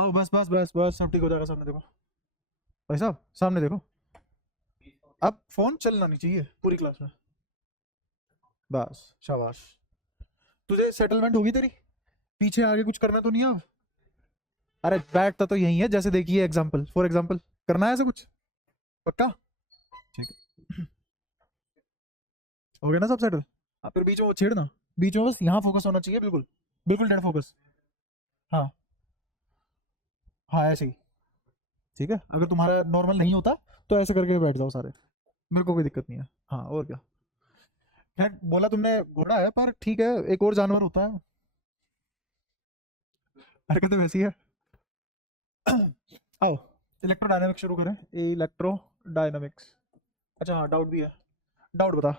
आओ बस बस बस बस, सब ठीक हो जाएगा। सामने देखो भाई साहब, सामने देखो। अब फोन चलना नहीं चाहिए पूरी क्लास में। बस शाबाश। तुझे सेटलमेंट होगी तेरी? पीछे आगे कुछ करना तो नहीं अब? अरे बैठता तो यही है, जैसे देखिए एग्जाम्पल, फॉर एग्जाम्पल करना है ऐसा कुछ? पक्का? ठीक है। हो गया ना सब सेटल? आप फिर बीच में वो छेड़ना, बीच में बस यहाँ फोकस होना चाहिए, बिल्कुल बिल्कुल डेड फोकस। हाँ हाँ, ऐसे ही। ठीक है, अगर तुम्हारा नॉर्मल नहीं होता तो ऐसे करके बैठ जाओ सारे, मेरे को कोई दिक्कत नहीं है। हाँ और क्या। खैर बोला तुमने घोड़ा है, पर ठीक है, एक और जानवर होता है। हरकतें वैसी है। आओ इलेक्ट्रोडायनामिक्स शुरू करें। इलेक्ट्रोडायनामिक्स। अच्छा हाँ, डाउट भी है। डाउट बता।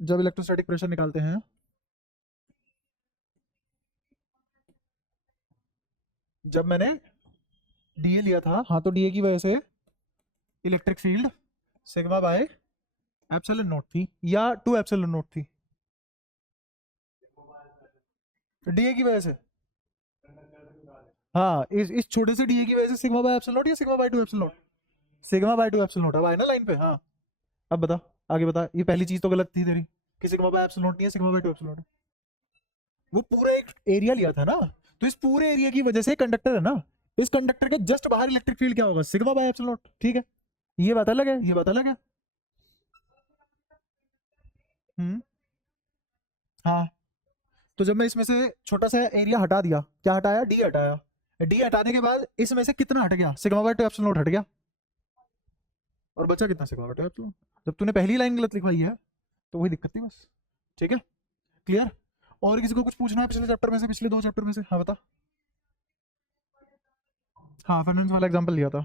जब इलेक्ट्रोस्टैटिक प्रेशर निकालते हैं, जब मैंने डीए लिया था, हाँ, तो डीए की वजह से electric field sigma by epsilon not थी, या 2 एप्सिलॉन नॉट थी? डीए की वजह से। हाँ, इस छोटे से डीए की वजह से सिग्मा बाय एप्सिलॉन नॉट या sigma bye 2 epsilon not? Sigma bye 2 epsilon not. अब आए ना लाइन पे? हाँ। अब बता, आगे बता। ये पहली चीज तो गलत थी तेरी, कि सिग्मा बाय एप्सिलॉन नॉट नहीं है, सिग्मा बाय 2 एप्सिलॉन नॉट है। वो पूरा एक एरिया लिया था ना, तो इस पूरे एरिया की वजह से कंडक्टर है ना, इस कंडक्टर के जस्ट बाहर इलेक्ट्रिक फील्ड क्या होगा? Sigma by epsilon not. ठीक है, ये बात अलग है, ये बात अलग है। हम्म। हाँ, तो जब मैं इसमें से छोटा सा एरिया हटा दिया, क्या हटाया? डी हटाया। डी हटाने के बाद इसमें से कितना हट गया? सिग्मा बाय 2 एप्सिलॉन नॉट हट गया। और बचा कितना? Sigma bye 2 epsilon. जब तूने पहली लाइन गलत लिखवाई है तो वही दिक्कत थी बस। ठीक है, क्लियर? और किसी को कुछ पूछना है पिछले चैप्टर में से, पिछले 2 चैप्टर में से? हाँ बता। हाँ, फाइनेंस वाला एग्जांपल लिया था।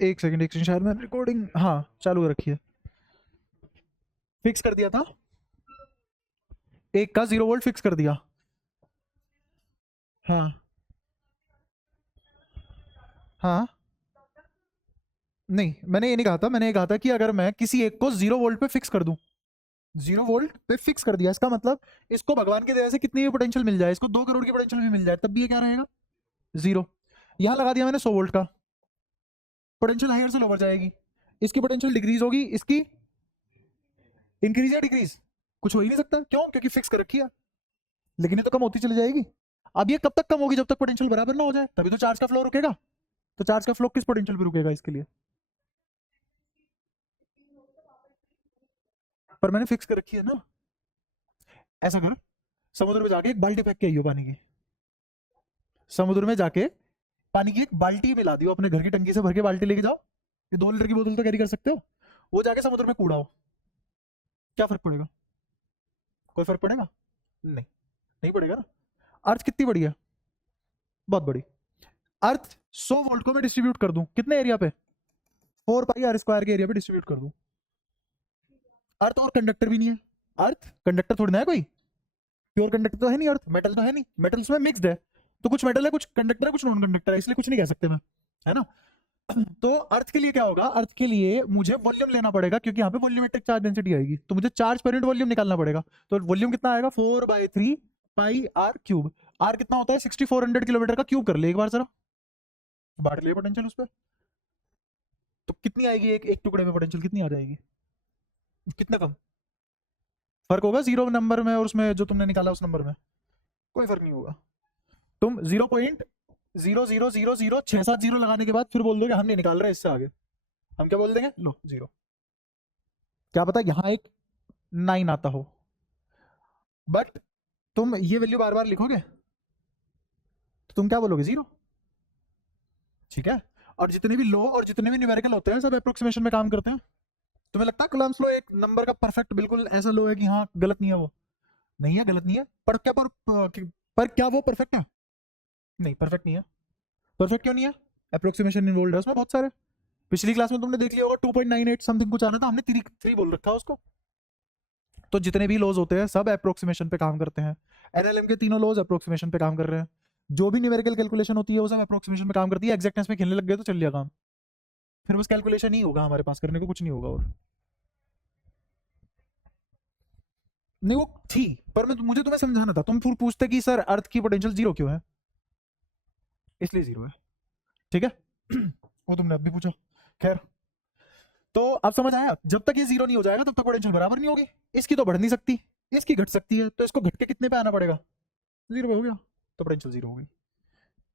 एक सेकंड, एक सेकंड, शायद मैं रिकॉर्डिंग, हाँ, चालू रखी है। फिक्स कर दिया था, एक का 0 वोल्ट फिक्स कर दिया। हाँ हाँ। नहीं, मैंने ये नहीं कहा था, मैंने ये कहा था कि अगर मैं किसी एक को 0 वोल्ट पे फिक्स कर दूं, 0 वोल्ट पे फिक्स कर दिया, इसका मतलब इसको भगवान की दया से कितनी भी पोटेंशियल मिल जाए, इसको 2 करोड़ की पोटेंशियल भी मिल जाए, तब भी ये क्या रहेगा? जीरो। यहां लगा दिया मैंने 100 वोल्ट का, पोटेंशियल हायर से लोअर जाएगी, इसकी पोटेंशियल डिक्रीज होगी, इसकी इंक्रीज या डिक्रीज? कुछ हो ही नहीं सकता, क्यों? क्योंकि फिक्स कर रखी है। लेकिन ये तो कम होती चली जाएगी। अब ये कब तक कम होगी? जब तक पोटेंशियल बराबर ना हो जाए, तभी तो चार्ज का फ्लो रुकेगा। तो चार्ज का फ्लो किस पोटेंशियल पे रुकेगा इसके लिए? पर मैंने फिक्स कर रखी है ना। ऐसा कर, समुद्र में जाके एक बाल्टी फेंक के आइयो पानी की। समुद्र में जाके पानी की एक बाल्टी मिला दियो, अपने घर की टंकी से भर के बाल्टी लेके जाओ, ये 2 लीटर की बोतल तो कैरी कर सकते हो। वो जाके समुद्र में कूड़ाओ, क्या फर्क पड़ेगा? कोई फर्क पड़ेगा? नहीं, नहीं पड़ेगा ना। अर्थ कितनी बड़ी है? बहुत बड़ी। अर्थ 100 वोल्ट को मैं डिस्ट्रीब्यूट कर दूं कितने एरिया पे? 4 पाई r² के एरिया पे डिस्ट्रीब्यूट कर दूं। अर्थ और कंडक्टर भी नहीं है। अर्थ कंडक्टर थोड़ी ना है कोई, प्योर कंडक्टर तो है नहीं, अर्थ मेटल तो है नहीं, मेटल्स में मिक्सड है। तो कुछ मेटल है, कुछ कंडक्टर है, कुछ नॉन कंडक्टर है, इसलिए कुछ नहीं कह सकते मैं, है ना। तो अर्थ के लिए क्या होगा? अर्थ के लिए मुझे वॉल्यूम लेना पड़ेगा, क्योंकि यहाँ पे वॉल्यूमेट्रिक चार्ज डेंसिटी आएगी, तो मुझे चार्ज पर यूनिट वॉल्यूम निकालना पड़ेगा। तो वॉल्यूम कितना आएगा? 4/3 पाई r क्यूब। आर कितना होता है? 6400 किलोमीटर का क्यूब कर ले एक बार जरा, बांट ले पोटेंशियल उस पर। तो कितनी आएगी एक एक टुकड़े में पोटेंशियल, कितनी आ जाएगी? कितना कम फर्क होगा जीरो नंबर में और उसमें जो तुमने निकाला उस नंबर में? कोई फर्क नहीं होगा। तुम 0.0000670 लगाने के बाद फिर बोल दोगे हम नहीं निकाल रहे इससे आगे, हम क्या बोल देंगे? लो जीरो। क्या पता यहाँ एक 9 आता हो, बट तुम ये वैल्यू बार बार लिखोगे तो तुम क्या बोलोगे? जीरो। ठीक है। और जितने भी लो और जितने भी न्यूमेरिकल होते हैं सब अप्रोक्सीमेशन में काम करते हैं। तुम्हें लगता है कूलम्ब्स लो एक नंबर का परफेक्ट बिल्कुल ऐसा लो है कि हाँ गलत नहीं है? वो नहीं है, गलत नहीं है, पर क्या पर क्या वो परफेक्ट है? नहीं, परफेक्ट नहीं है। परफेक्ट क्यों नहीं है? अप्रोक्सीमेशन इन्वॉल्व है उसमें बहुत सारे। पिछली क्लास में तुमने देख लिया होगा 2.98 समथिंग कुछ आना था, हमने 3 बोल रखा है उसको। तो जितने भी लॉज होते हैं सब अप्रोक्सीमेशन पे काम करते हैं। एनएलएम के तीनों लॉज अप्रोक्सीमेशन पे काम कर रहे हैं। जो भी न्यूमेरिकल कैलकुलेशन होती है वो सब अप्रोक्सीमेशन पे काम करती है। एग्जैक्टनेस में खेलने लग गए तो चल लिया काम, फिर बस कैलकुलेशन ही होगा हमारे पास, करने को कुछ नहीं होगा और। नहीं वो थी, पर मुझे तुम्हें समझाना था। तुम फिर पूछते कि सर अर्थ की पोटेंशियल जीरो क्यों है, इसलिए जीरो है, ठीक है। वो तुमने अब भी पूछा। खैर, तो अब समझ आया, जब तक ये जीरो नहीं हो जाएगा तब तक पोटेंशियल बराबर नहीं होगी। इसकी तो बढ़ नहीं सकती, इसकी घट सकती है, तो इसको घट के कितने पे आना पड़ेगा, जीरो पे हो गया, तो पोटेंशियल जीरो हो गई।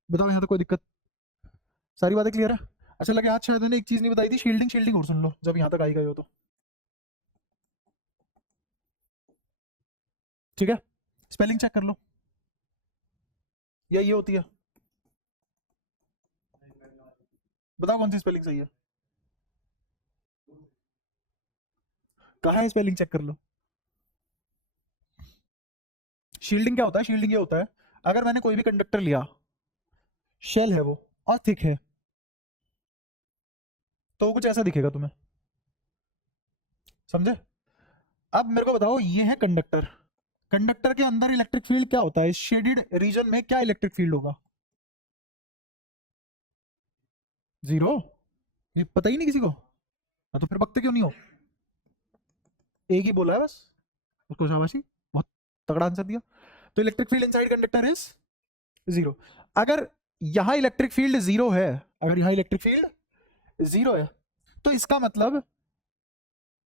बताओ यहाँ तो कोई दिक्कत, सारी बातें क्लियर है। अच्छा लगे आज शायद मैंने एक चीज नहीं बताई थी, शील्डिंग, शील्डिंग और सुन लो जब यहाँ तक आई गए हो तो, ठीक है। स्पेलिंग चेक कर लो, या ये होती है, बताओ कौन सी स्पेलिंग सही है, कहाँ है स्पेलिंग चेक कर लो। शील्डिंग क्या होता है, शील्डिंग ये होता है, अगर मैंने कोई भी कंडक्टर लिया, शेल है वो और थिक है, तो वो कुछ ऐसा दिखेगा तुम्हें, समझे। अब मेरे को बताओ, ये है कंडक्टर, कंडक्टर के अंदर इलेक्ट्रिक फील्ड क्या होता है, इस शेडेड रीजन में क्या इलेक्ट्रिक फील्ड होगा, जीरो। ये पता ही नहीं किसी को, तो फिर बकते क्यों नहीं हो, एक ही बोला है बस, उसको शाबाशी, बहुत तगड़ा आंसर दिया। तो electric field inside conductor is zero. अगर यहां इलेक्ट्रिक फील्ड जीरो है, अगर यहां इलेक्ट्रिक फील्ड जीरो है, तो इसका मतलब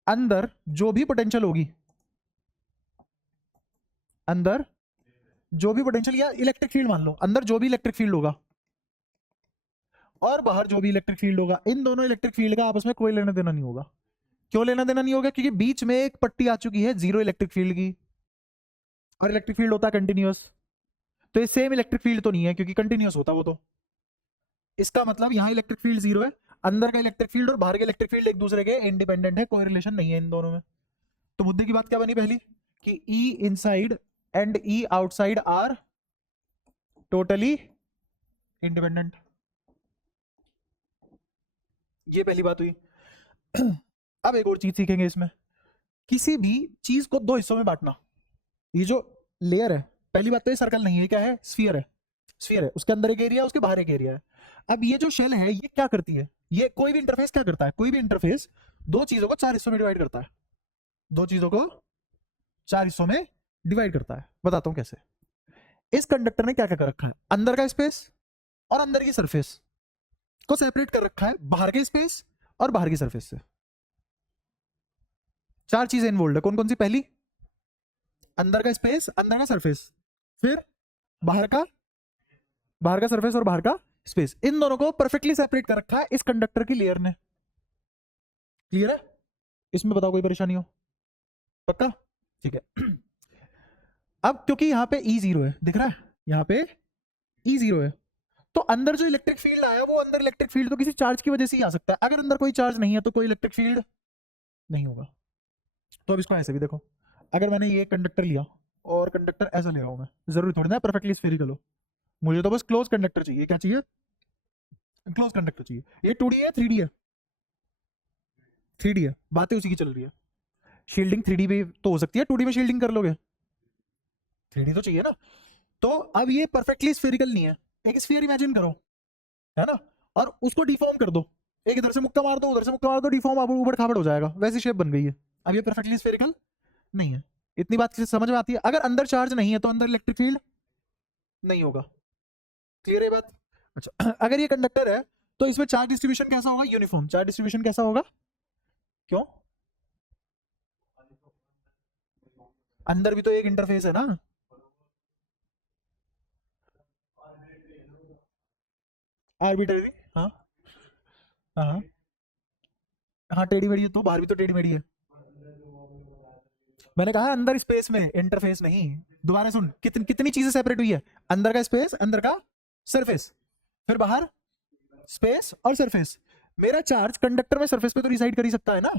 अंदर जो भी पोटेंशियल होगी, अंदर जो भी पोटेंशियल या इलेक्ट्रिक फील्ड मान लो, अंदर जो भी इलेक्ट्रिक फील्ड होगा और बाहर जो भी इलेक्ट्रिक फील्ड होगा, इन दोनों इलेक्ट्रिक फील्ड का आपस में कोई लेना देना नहीं होगा। क्यों लेना देना नहीं होगा, क्योंकि बीच में एक पट्टी आ चुकी है जीरो इलेक्ट्रिक फील्ड की, और इलेक्ट्रिक फील्ड होता है कंटिन्यूअस, तो ये सेम इलेक्ट्रिक फील्ड तो नहीं है क्योंकि कंटिन्यूअस होता वो तो। इसका मतलब यहां इलेक्ट्रिक फील्ड जीरो है, अंदर का इलेक्ट्रिक फील्ड और बाहर का इलेक्ट्रिक फील्ड एक दूसरे के इंडिपेंडेंट है, कोई रिलेशन नहीं है इन दोनों में। तो मुद्दे की बात क्या बनी पहली, कि E inside and E outside are totally independent, ये पहली बात हुई। अब एक और चीज सीखेंगे इसमें, किसी भी चीज को दो हिस्सों में बांटना। ये जो लेयर है, पहली बात तो ये सर्कल नहीं है, क्या है, स्फीयर है, स्फीयर है, उसके अंदर एक एरिया है, उसके बाहर एक एरिया है। अब ये जो शेल है ये क्या करती है, ये कोई भी इंटरफेस क्या करता है, कोई भी इंटरफेस दो चीजों को चार हिस्सों में डिवाइड करता है, दो चीजों को चार हिस्सों में डिवाइड करता है। बताता हूं कैसे। इस कंडक्टर ने क्या क्या कर रखा है, अंदर का स्पेस और अंदर की सरफेस को सेपरेट कर रखा है बाहर के स्पेस और बाहर की सरफेस से। चार चीजें इन्वॉल्व है, कौन कौन सी, पहली अंदर का स्पेस, अंदर का सरफेस, फिर बाहर का, बाहर का सरफेस और बाहर का स्पेस, इन दोनों को परफेक्टली सेपरेट कर रखा है इस कंडक्टर की लेयर ने। क्लियर है, इसमें बताओ कोई परेशानी हो, पक्का, ठीक है। अब क्योंकि यहां पे ई जीरो है, दिख रहा है यहां पे ई जीरो है, तो अंदर जो इलेक्ट्रिक फील्ड आया वो अंदर इलेक्ट्रिक फील्ड तो किसी चार्ज की वजह से ही आ सकता है, अगर अंदर कोई चार्ज नहीं है तो कोई इलेक्ट्रिक फील्ड नहीं होगा। तो अब इसको ऐसे भी देखो, अगर मैंने ये कंडक्टर लिया और कंडक्टर ऐसा ले रहा हूं मैं, जरूरी थोड़ी ना परफेक्टली स्फेरिकल हो, मुझे तो बस क्लोज कंडक्टर चाहिए, क्या चाहिए, क्लोज कंडक्टर चाहिए। ये 2D है 3D है, 3D है, बातें उसी की चल रही है। शील्डिंग 3D भी तो हो सकती है, 2D में शील्डिंग कर लोगे, 3D तो चाहिए ना। तो अब ये परफेक्टली स्फेरिकल नहीं है, एक स्फीयर इमेजिन करो, है ना, और उसको डिफॉर्म कर दो, एक इधर से मुक्का मार दो, उधर से मुक्का मार दो, डिफॉर्म अब ऊबड़ खाबड़ हो जाएगा, वैसी शेप बन गई है। अब ये परफेक्टली स्फेरिकल नहीं है, इतनी बात समझ में आती है। अगर अंदर चार्ज नहीं है तो अंदर इलेक्ट्रिक फील्ड नहीं होगा, क्लियर है बात। अच्छा, अगर ये कंडक्टर है तो इसमें चार्ज डिस्ट्रीब्यूशन कैसा होगा, यूनिफॉर्म चार्ज डिस्ट्रीब्यूशन कैसा होगा, क्यों, अंदर भी तो एक इंटरफेस है ना, आर्बिट्ररी, हाँ हाँ हाँ हाँ, टेढ़ी मेढ़ी है तो बाहर भी तो टेढ़ी मेढ़ी है। मैंने कहा अंदर स्पेस में, इंटरफेस नहीं। दोबारा सुन, कितनी चीजें सेपरेट हुई है, अंदर का स्पेस, अंदर का सरफेस, फिर बाहर स्पेस और सरफेस। मेरा चार्ज कंडक्टर में सरफेस पे तो रिसाइड कर ही सकता है ना,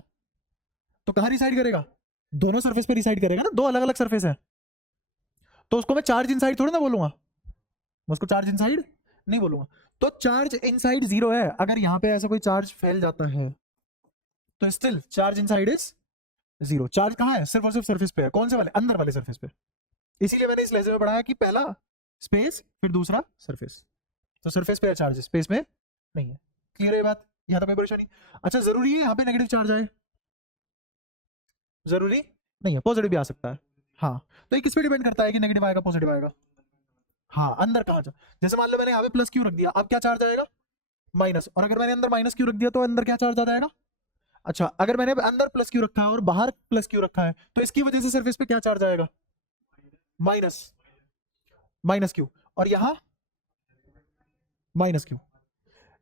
तो कहां रिसाइड करेगा, दोनों सरफेस पे रिसाइड करेगा ना, दो अलग अलग सरफेस है, तो उसको मैं चार्ज इनसाइड थोड़ी ना बोलूंगा, मैं उसको चार्ज इनसाइड नहीं बोलूंगा। तो चार्ज इनसाइड जीरो है, अगर यहां पे ऐसा कोई चार्ज फैल जाता है तो still charge inside is zero. Charge कहां है, सिर्फ और सिर्फ सरफेस पे है, कौन से वाले, अंदर वाले सरफेस पे। इसीलिए मैंने इस लेसन में पढ़ाया कि पहला स्पेस फिर दूसरा सरफेस, तो सरफेस पे है चार्ज, स्पेस में नहीं है। क्लियर है बात, यहां तक कोई परेशानी। अच्छा, जरूरी है यहां पे नेगेटिव चार्ज आए, जरूरी नहीं है, पॉजिटिव भी आ सकता है। हाँ, तो ये किस पे डिपेंड करता है कि नेगेटिव आएगा पॉजिटिव आएगा? हाँ, अंदर कहाँ जा, जैसे मान लो मैंने यहाँ पे प्लस क्यू रख दिया, अब क्या चार्ज आएगा? माइनस। और अगर मैंने अंदर माइनस क्यू रख दिया तो अंदर क्या चार्ज आ जाएगा? अच्छा, अगर मैंने अंदर प्लस क्यू रखा है और बाहर प्लस क्यू रखा है तो इसकी वजह से सरफेस पे क्या चार्ज आएगा? Minus, minus Q. और यहां माइनस क्यू।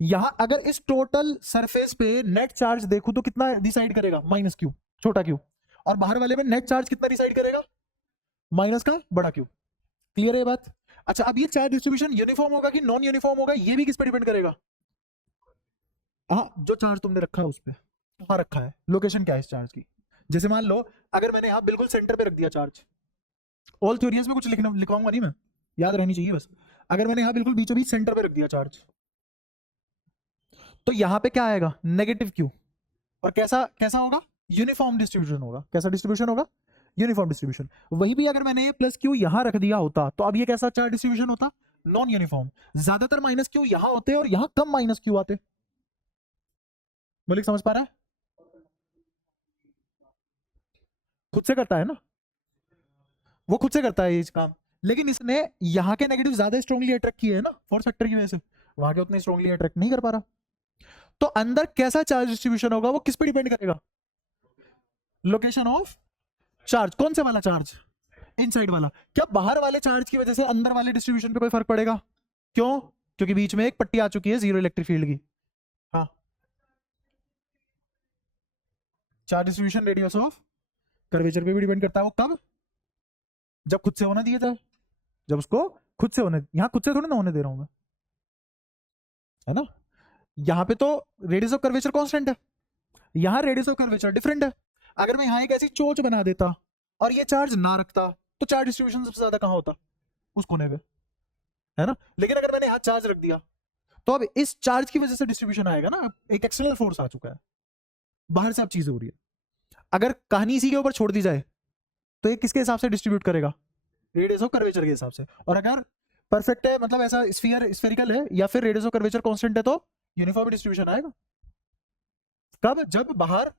यहां अगर इस टोटल सरफेस पे नेट चार्ज देखूं तो कितना डिसाइड करेगा? माइनस क्यू, छोटा क्यू। और बाहर वाले में नेट चार्ज कितना डिसाइड करेगा? माइनस का बड़ा क्यू। क्लियर है ये बात? अच्छा, अब ये चार्ज डिस्ट्रीब्यूशन यूनिफॉर्म होगा कि नॉन यूनिफॉर्म होगा, ये भी किस पे डिपेंड करेगा? हाँ, जो चार्ज तुमने रखा है उस पर कहाँ रखा है, लोकेशन क्या है इस चार्ज की। जैसे मान लो अगर मैंने यहाँ बिल्कुल सेंटर पे रख दिया चार्ज, ऑल थ्योरीज में कुछ लिखना लिखवाऊंगा नहीं मैं, याद रहनी चाहिए बस। अगर मैंने यहाँ बिल्कुल बीचों बीच सेंटर पे रख दिया चार्ज, तो यहाँ पे क्या आएगा? Negative Q. और कैसा कैसा होगा? यूनिफॉर्म डिस्ट्रीब्यूशन होगा। कैसा डिस्ट्रीब्यूशन होगा? Uniform distribution. वही भी अगर मैंने प्लस क्यू यहां रख दिया होता तो अब ये कैसा चार्ज डिस्ट्रीब्यूशन होता? Non uniform. ज्यादातर माइनस क्यू यहां होते और यहां कम माइनस क्यू आते। बोले समझ पा रहा है? खुद से करता है ना, वो खुद से करता है ये काम, लेकिन इसने यहाँ के नेगेटिव ज्यादा स्ट्रांगली अट्रैक्ट किए है ना फोर्स फैक्टर की वजह से, वहां के उतने स्ट्रांगली अट्रैक्ट नहीं कर पा रहा। तो अंदर कैसा चार्ज डिस्ट्रीब्यूशन होगा वो किस पे डिपेंड करेगा? Location of charge. कौन से वाला चार्ज? इनसाइड वाला। क्या बाहर वाले चार्ज की वजह से अंदर वाले डिस्ट्रीब्यूशन पे कोई फर्क पड़ेगा? क्यों? क्योंकि बीच में एक पट्टी आ चुकी है जीरो इलेक्ट्रिक फील्ड की। हाँ, charge distribution radius of curvature पे भी डिपेंड करता है। वो कब? जब खुद से होना दिए था, जब उसको खुद से होने, यहां खुद से थोड़ी ना होने दे रहा हूं मैं, है ना। यहां पे तो रेडियस ऑफ कर्वेचर कांस्टेंट है, यहां रेडियस ऑफ कर्वेचर डिफरेंट है। अगर मैं यहां एक ऐसी चोच बना देता और ये चार्ज ना रखता तो चार्ज डिस्ट्रीब्यूशन सबसे ज्यादा कहां होता? उस कोने पे, है ना। लेकिन अगर मैंने यहां चार्ज रख दिया तो अब इस चार्ज की वजह से डिस्ट्रीब्यूशन आएगा ना, एक एक्सटर्नल फोर्स आ चुका है, बाहर से अब चीजें हो रही है। अगर कहानी इसी के ऊपर छोड़ दी जाए तो ये किसके हिसाब से डिस्ट्रीब्यूट करेगा? रेडियस ऑफ कर्वेचर के हिसाब से। और अगर परफेक्ट है, मतलब ऐसा स्फीयर स्फेरिकल है, या फिर रेडियस ऑफ कर्वेचर कांस्टेंट है, तो यूनिफॉर्म डिस्ट्रीब्यूशन आएगा। कब? जब बाहर,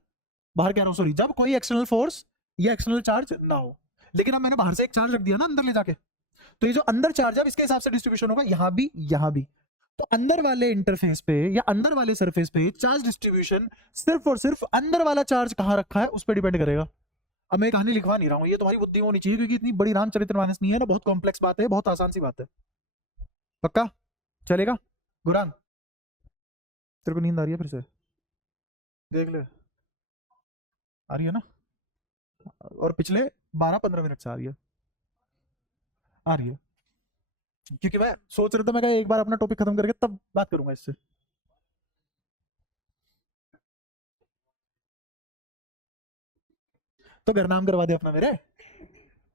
बाहर कह रहा हूं सॉरी, जब कोई एक्सटर्नल फोर्स या एक्सटर्नल चार्ज ना हो। लेकिन अब मैंने बाहर से एक चार्ज रख दिया ना अंदर ले जाके, तो ये जो अंदर चार्ज है इसके हिसाब से डिस्ट्रीब्यूशन होगा, यहां भी यहां भी। तो अंदर वाले इंटरफेस पे या अंदर वाले सरफेस पे चार्ज डिस्ट्रीब्यूशन सिर्फ और सिर्फ अंदर वाला चार्ज कहां रखा है उस पर डिपेंड करेगा। अब मैं कहानी लिखवा नहीं रहा हूं, ये तुम्हारी बुद्धि में होनी चाहिए, क्योंकि इतनी बड़ी रामचरितमानस नहीं है ना, बहुत कॉम्प्लेक्स बात है, बहुत आसान सी बात है। पक्का चलेगा? गुरान, तेरे को नींद आ रही है फिर से? देख ले, आ रही है ना? और पिछले 12-15 मिनट से आ रही है, आ रही है। क्योंकि मैं सोच रहा था मैं एक बार अपना टॉपिक खत्म करके तब बात करूंगा इससे। तो घर नाम करवा दे अपना मेरे,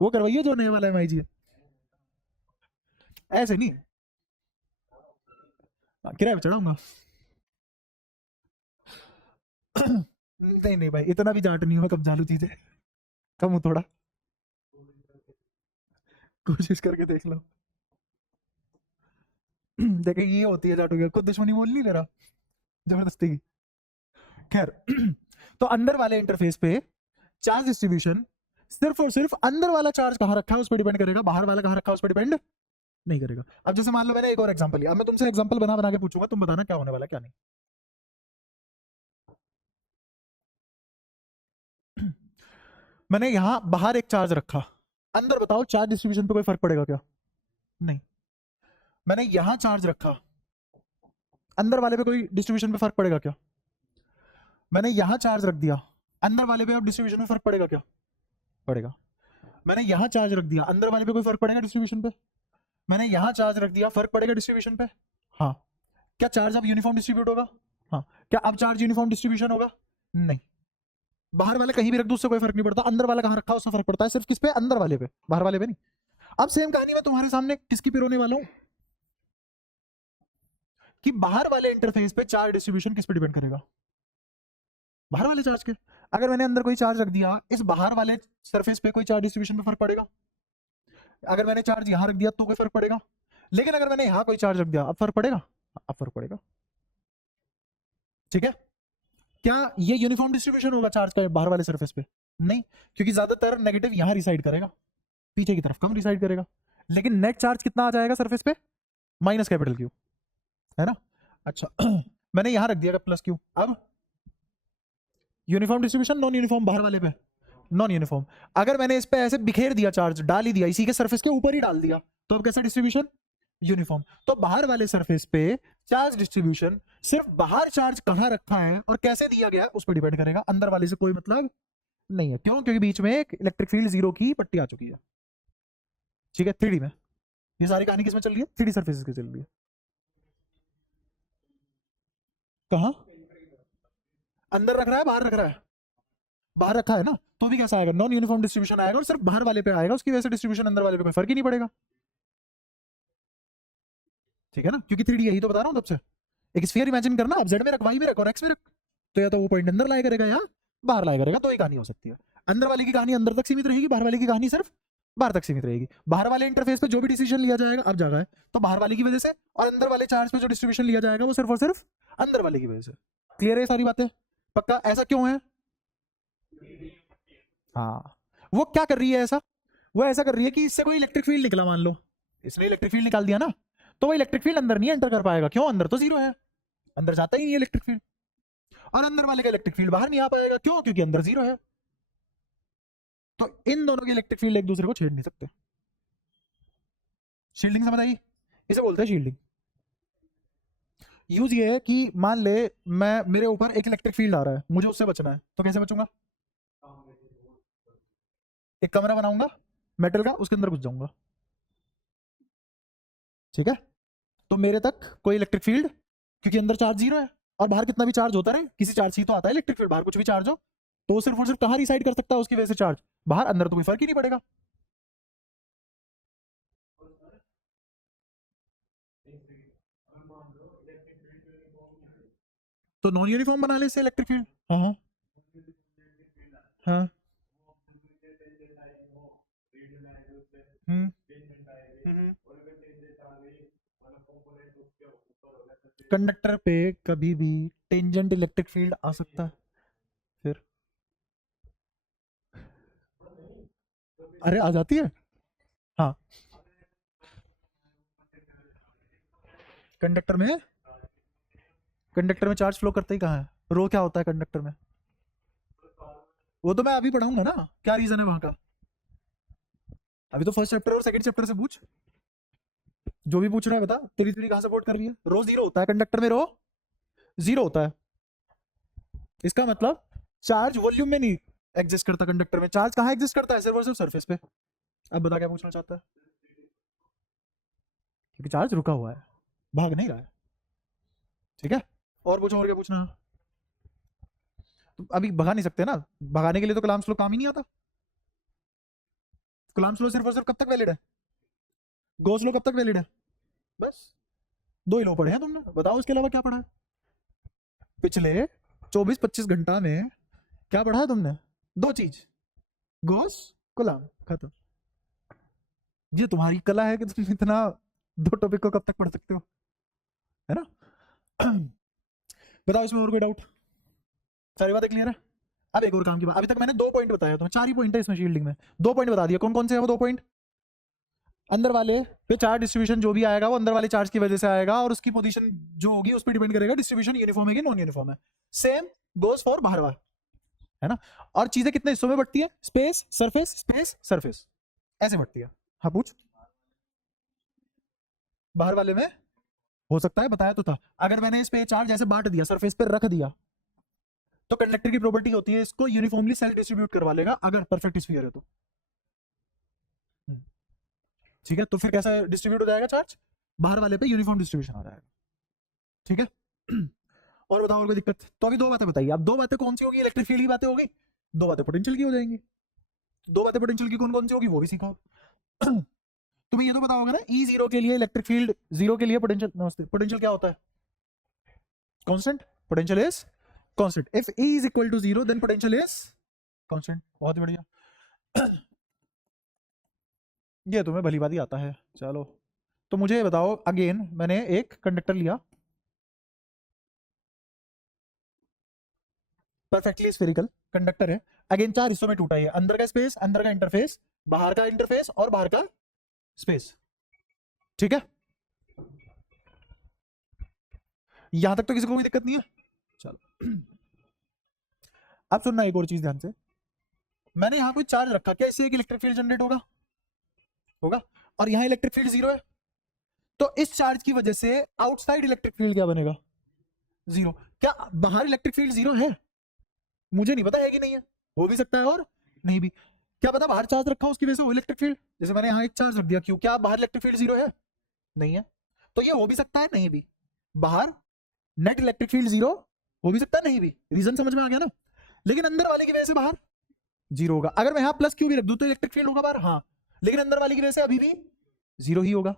वो करवाइए जो नए वाला MIG है, ऐसे नहीं। किराए पे चढ़ाऊंगा। नहीं नहीं भाई, इतना भी जाट नहीं हूं मैं, कब झालू चीजें, कम हूं थोड़ा, कोशिश करके देख लो। देखे ये होती है जाटू की, खुद दुश्मनी बोल नहीं ले रहा जबरदस्ती की। खैर, तो अंदर वाले इंटरफेस पे चार्ज डिस्ट्रीब्यूशन सिर्फ और सिर्फ अंदर वाला चार्ज कहां रखा है उस पर डिपेंड करेगा, बाहर वाला कहां रखा है उस पर डिपेंड नहीं करेगा। अब जैसे मान लो मैंने एक और एग्जांपल लिया, अब मैं तुमसे एग्जांपल बना बना के पूछूंगा, तुम बताना क्या होने वाला क्या नहीं। मैंने यहां बाहर एक चार्ज रखा, अंदर बताओ चार्ज डिस्ट्रीब्यूशन पे कोई फर्क पड़ेगा क्या? नहीं। मैंने यहां चार्ज रखा, अंदर वाले पे कोई डिस्ट्रीब्यूशन पे फर्क पड़ेगा क्या? मैंने यहां चार्ज रख दिया, अंदर वाले पे अब डिस्ट्रीब्यूशन में फर्क पड़ेगा क्या? पड़ेगा। मैंने यहां चार्ज रख दिया, अंदर वाले पे कोई फर्क पड़ेगा डिस्ट्रीब्यूशन पे? मैंने यहां चार्ज रख दिया, फर्क पड़ेगा डिस्ट्रीब्यूशन पे? हाँ। क्या चार्ज अब यूनिफॉर्म डिस्ट्रीब्यूट होगा? हाँ। क्या अब चार्ज यूनिफॉर्म डिस्ट्रीब्यूशन होगा? नहीं। बाहर वाले कहीं भी रख दो उससे कोई फर्क नहीं पड़ता, अंदर वाला कहां रखा उससे फर्क पड़ता है, सिर्फ किस पे? अंदर वाले पे, बाहर वाले पे नहीं। अब सेम कहानी मैं तुम्हारे सामने किसकी पिरोने वाला हूं कि बाहर वाले इंटरफेस पे चार्ज डिस्ट्रीब्यूशन किस पे डिपेंड करेगा? बाहर वाले चार्ज के। अगर मैंने अंदर कोई चार्ज रख दिया, इस बाहर वाले सरफेस पे कोई चार्ज डिस्ट्रीब्यूशन पे फर्क पड़ेगा? अगर मैंने चार्ज यहां रख दिया तो कोई फर्क पड़ेगा, लेकिन अगर मैंने यहां कोई चार्ज रख दिया अब फर्क पड़ेगा? अब फर्क पड़ेगा। ठीक है। क्या ये यूनिफॉर्म डिस्ट्रीब्यूशन होगा चार्ज का बाहर वाले सरफेस पे? नहीं, क्योंकि ज्यादातर नेगेटिव यहां रिसाइड करेगा, पीछे की तरफ कम रिसाइड करेगा, लेकिन नेट चार्ज कितना आ जाएगा सरफेस पे, माइनस कैपिटल क्यू, है ना। अच्छा मैंने यहां रख दिया प्लस क्यू। अब यूनिफॉर्म डिस्ट्रीब्यूशन, नॉन यूनिफॉर्म बाहर वाले पे, नॉन यूनिफॉर्म। अगर मैंने इस पे ऐसे बिखेर दिया चार्ज, डाल ही दिया इसी के सरफेस के ऊपर ही डाल दिया, तो अब कैसा डिस्ट्रीब्यूशन, यूनिफॉर्म। तो बाहर वाले सरफेस पे चार्ज डिस्ट्रीब्यूशन सिर्फ बाहर चार्ज कहां रखा है और कैसे दिया गया उस पर डिपेंड करेगा, अंदर वाले से कोई मतलब नहीं है। क्यों? क्योंकि बीच में एक इलेक्ट्रिक फील्ड जीरो की पट्टी आ चुकी है, ठीक है, 3D में। ये सारी कहानी किसमें चल रही है, 3D सरफेसेस की चल रही है। कहां अंदर रख रहा है, बाहर रख रहा है, बाहर रखा है ना, तो भी कैसा आएगा, नॉन यूनिफॉर्म डिस्ट्रीब्यूशन आएगा और सिर्फ बाहर वाले पे आएगा, उसकी वजह से डिस्ट्रीब्यूशन अंदर वाले पे कोई फर्क ही नहीं पड़ेगा, ठीक है ना। क्योंकि 3D यही तो बता रहा हूं तब से। एक स्फीयर इमेजिन करना, अब जेड में रख, वाई में रख और एक्स में रख, तो या तो वो पॉइंट अंदर लाया करेगा या बाहर लाया करेगा, तो ये कहानी हो सकती है। अंदर वाले की कहानी अंदर तक सीमित रहेगी, बाहर वाले की कहानी सिर्फ बाहर तक सीमित रहेगी। बाहर वाले इंटरफेस पे जो भी डिसीजन लिया जाएगा अब जगह है तो बाहर वाले की वजह से, और अंदर वाले चार्ज पे जो डिस्ट्रीब्यूशन लिया जाएगा वो सिर्फ और सिर्फ अंदर वाले की वजह से। क्लियर है सारी बातें? पक्का? ऐसा क्यों है? हाँ, वो क्या कर रही है ऐसा, वो ऐसा कर रही है कि इससे कोई इलेक्ट्रिक फील्ड निकला, मान लो इसने इलेक्ट्रिक फील्ड निकाल दिया ना, तो वो इलेक्ट्रिक फील्ड अंदर नहीं एंटर कर पाएगा। क्यों? अंदर तो जीरो है, अंदर जाता ही नहीं इलेक्ट्रिक फील्ड, और अंदर वाले का इलेक्ट्रिक फील्ड बाहर नहीं आ पाएगा। क्यों? क्योंकि अंदर जीरो है। तो इन दोनों के इलेक्ट्रिक फील्ड एक दूसरे को छेड़ नहीं सकते। शील्डिंग समझ आई? इसे बोलते हैं शील्डिंग। यूज ये है कि मान ले मैं, मेरे ऊपर एक इलेक्ट्रिक फील्ड आ रहा है, मुझे उससे बचना है, तो कैसे बचूंगा? एक कमरा बनाऊंगा मेटल का, उसके अंदर घुस जाऊंगा, ठीक है। तो मेरे तक कोई इलेक्ट्रिक फील्ड, क्योंकि अंदर चार्ज जीरो है और बाहर कितना भी चार्ज होता रहे, किसी चार्ज से ही तो आता है इलेक्ट्रिक फील्ड, बाहर कुछ भी चार्ज हो तो वो सिर्फ और सिर्फ कहाँ रिसाइड कर सकता है, उसकी वजह से चार्ज बाहर, अंदर तो कोई फर्क ही नहीं पड़ेगा। तो नॉन यूनिफॉर्म बना ले इससे इलेक्ट्रिक फील्ड। हाँ हाँ हाँ। हम्म हम्म। कंडक्टर पे कभी भी टेंजेंट इलेक्ट्रिक फील्ड आ सकता है फिर? अरे आ जाती है। हाँ, कंडक्टर में, कंडक्टर में चार्ज फ्लो करता ही कहाँ है, रो क्या होता है कंडक्टर में, वो तो मैं अभी पढ़ाऊंगा ना, क्या रीजन है वहां का। अभी तो फर्स्ट चैप्टर और सेकंड चैप्टर से पूछ, जो भी पूछ रहा है बता, तेरी थ्री कहाँ सपोर्ट कर रही है। रो जीरो होता है कंडक्टर में, रो जीरो होता है, इसका मतलब चार्ज वॉल्यूम में नहीं एग्जिस्ट करता, कंडक्टर में चार्ज कहाँ एग्जिस्ट करता है, सिर्फ और सिर्फ सरफेस पे। अब बता क्या पूछना चाहता है, क्योंकि चार्ज रुका हुआ है, भाग नहीं रहा है, ठीक है। और पूछो, और क्या पूछना है? तो अभी भगा नहीं सकते ना, भगाने के लिए तो कलाम्स लो काम ही नहीं आता। कलाम्स लो सिर्फ और सिर्फ कब तक वैलिड है, गॉस लो कब तक वैलिड है, बस दो ही लो पढ़े हैं तुमने, बताओ इसके अलावा क्या पढ़ा है पिछले 24-25 घंटा में, क्या पढ़ा है तुमने? दो चीज, गॉस, कलाम, खत्म। ये तुम्हारी कला है कि तुम इतना दो टॉपिक को कब तक पढ़ सकते हो, है ना। बताओ इसमें और कोई डाउट? सारी बातें क्लियर है? अब एक और काम की बात, अभी तक मैंने दो पॉइंट बताया, तुम्हें चार ही पॉइंट है इसमें शील्डिंग में, दो पॉइंट बता दिया। कौन कौन से हैं वो दो पॉइंट? अंदर वाले पे चार्ज डिस्ट्रीब्यूशन जो भी आएगा वो अंदर वाले चार्ज की वजह से आएगा, और उसकी पोजीशन जो होगी उस पर डिपेंड करेगा डिस्ट्रीब्यूशन यूनिफॉर्म है कि नॉन यूनिफॉर्म है। सेम गोज फॉर बाहर वाला, है ना। और चीजें कितने हिस्सों में बढ़ती है, स्पेस सरफेस स्पेस सरफेस, ऐसे बढ़ती है। हाँ पूछ। बाहर वाले में हो सकता है, बताया तो था। अगर मैंने इस पे चार्ज ऐसे बांट दिया, सरफेस पे रख दिया, तो कंडक्टर की प्रॉपर्टी होती है इसको यूनिफॉर्मली सेल्फ डिस्ट्रीब्यूट करवा लेगा, अगर परफेक्ट स्फीयर है तो। ठीक है, तो फिर कैसा डिस्ट्रीब्यूट हो जाएगा चार्ज, बाहर वाले पे यूनिफॉर्म डिस्ट्रीब्यूशन आ जाएगा, ठीक है। और बताओ और कोई दिक्कत? तो अभी दो बातें बताइए, अब दो बातें कौन सी होगी, इलेक्ट्रिक फील्ड की बातें होगी, दो बातें पोटेंशियल की हो जाएंगी। दो बातें पोटेंशियल की कौन कौन सी होगी वो भी सीखो। तुम्हें ये तो पता होगा ना, ई जीरो के लिए इलेक्ट्रिक फील्ड, जीरो के लिए पोटेंशियल, नमस्ते, पोटेंशियल क्या होता है, constant, potential is constant. If E is equal to zero then potential is constant. बहुत बढ़िया। ये तुम्हें भली बात ही आता है, चलो। तो मुझे बताओ, अगेन मैंने एक कंडक्टर लिया, परफेक्टली स्फेरिकल कंडक्टर है, अगेन चार हिस्सों में टूटा है, अंदर का स्पेस, अंदर का इंटरफेस, बाहर का इंटरफेस और बाहर का स्पेस, ठीक है। यहां तक तो किसी को कोई दिक्कत नहीं है। चलो अब सुनना एक और चीज ध्यान से, मैंने यहां कोई चार्ज रखा, क्या इससे एक इलेक्ट्रिक फील्ड जनरेट होगा? होगा। और यहां इलेक्ट्रिक फील्ड 0 है, तो इस चार्ज की वजह से आउटसाइड इलेक्ट्रिक फील्ड क्या बनेगा? 0। क्या बाहर इलेक्ट्रिक फील्ड 0 है? मुझे नहीं पता है कि नहीं है, हो भी सकता है और नहीं भी। क्या पता बाहर चार्ज रखा उसकी वजह से हो इलेक्ट्रिक फील्ड, जैसे मैंने यहाँ एक चार्ज रख दिया, क्यों? क्या बाहर इलेक्ट्रिक फील्ड 0 है? नहीं है। तो ये हो भी सकता है, नहीं भी। बाहर नेट इलेक्ट्रिक फील्ड 0 हो भी सकता है, नहीं भी। रीजन समझ में आ गया ना? लेकिन अंदर वाले की वजह से बाहर 0 होगा। अगर मैं यहाँ प्लस क्यू भी रख दूं तो इलेक्ट्रिक फील्ड होगा बाहर, हाँ, लेकिन अंदर वाली की वजह से अभी भी 0 ही होगा।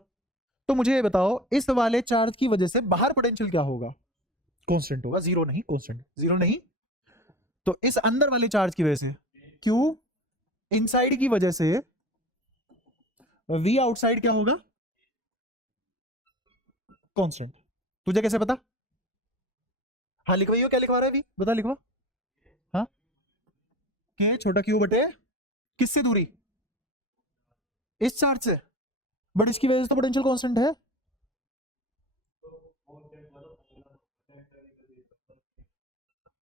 तो मुझे ये बताओ, इस वाले चार्ज की वजह से बाहर पोटेंशियल क्या होगा? कांस्टेंट होगा, 0 नहीं, कांस्टेंट। 0 नहीं, तो इस अंदर वाले चार्ज की वजह से क्यू इनसाइड की वजह से वी आउटसाइड क्या होगा? कांस्टेंट। तुझे कैसे पता? हाँ लिखवाई हो, क्या लिखवा रहा है वी, बता लिखवा। हाँ, के छोटा क्यू बटे किससे दूरी? इस चार्ज से, बट इसकी वजह से तो पोटेंशियल कांस्टेंट है।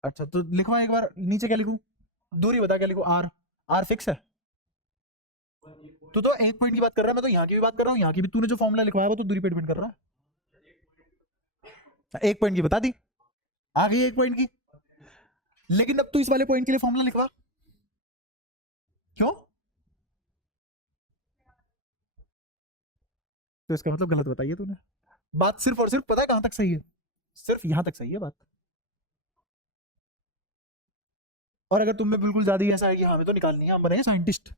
अच्छा तो लिखवा एक बार, नीचे क्या लिखूं? दूरी बता, क्या लिखूं? आर। आर फिक्स है। तो एक पॉइंट की बात कर रहा है, मैं तो यहाँ की भी बात कर रहा हूँ, यहाँ की भी। तूने जो फॉर्मूला लिखवाया वो तो दूरी पे डिपेंड कर रहा है। एक पॉइंट की बता दी, आ गई एक पॉइंट की। लेकिन अब तू इस वाले पॉइंट के लिए फॉर्मूला लिखवा, क्यों? तो इसका मतलब गलत बताइए तूने। बात सिर्फ और सिर्फ पता है कहां तक सही है? सिर्फ यहां तक सही है बात। और अगर तुम में बिल्कुल ज्यादा ही ऐसा है कि हमें तो निकालनी है, हम बने साइंटिस्ट,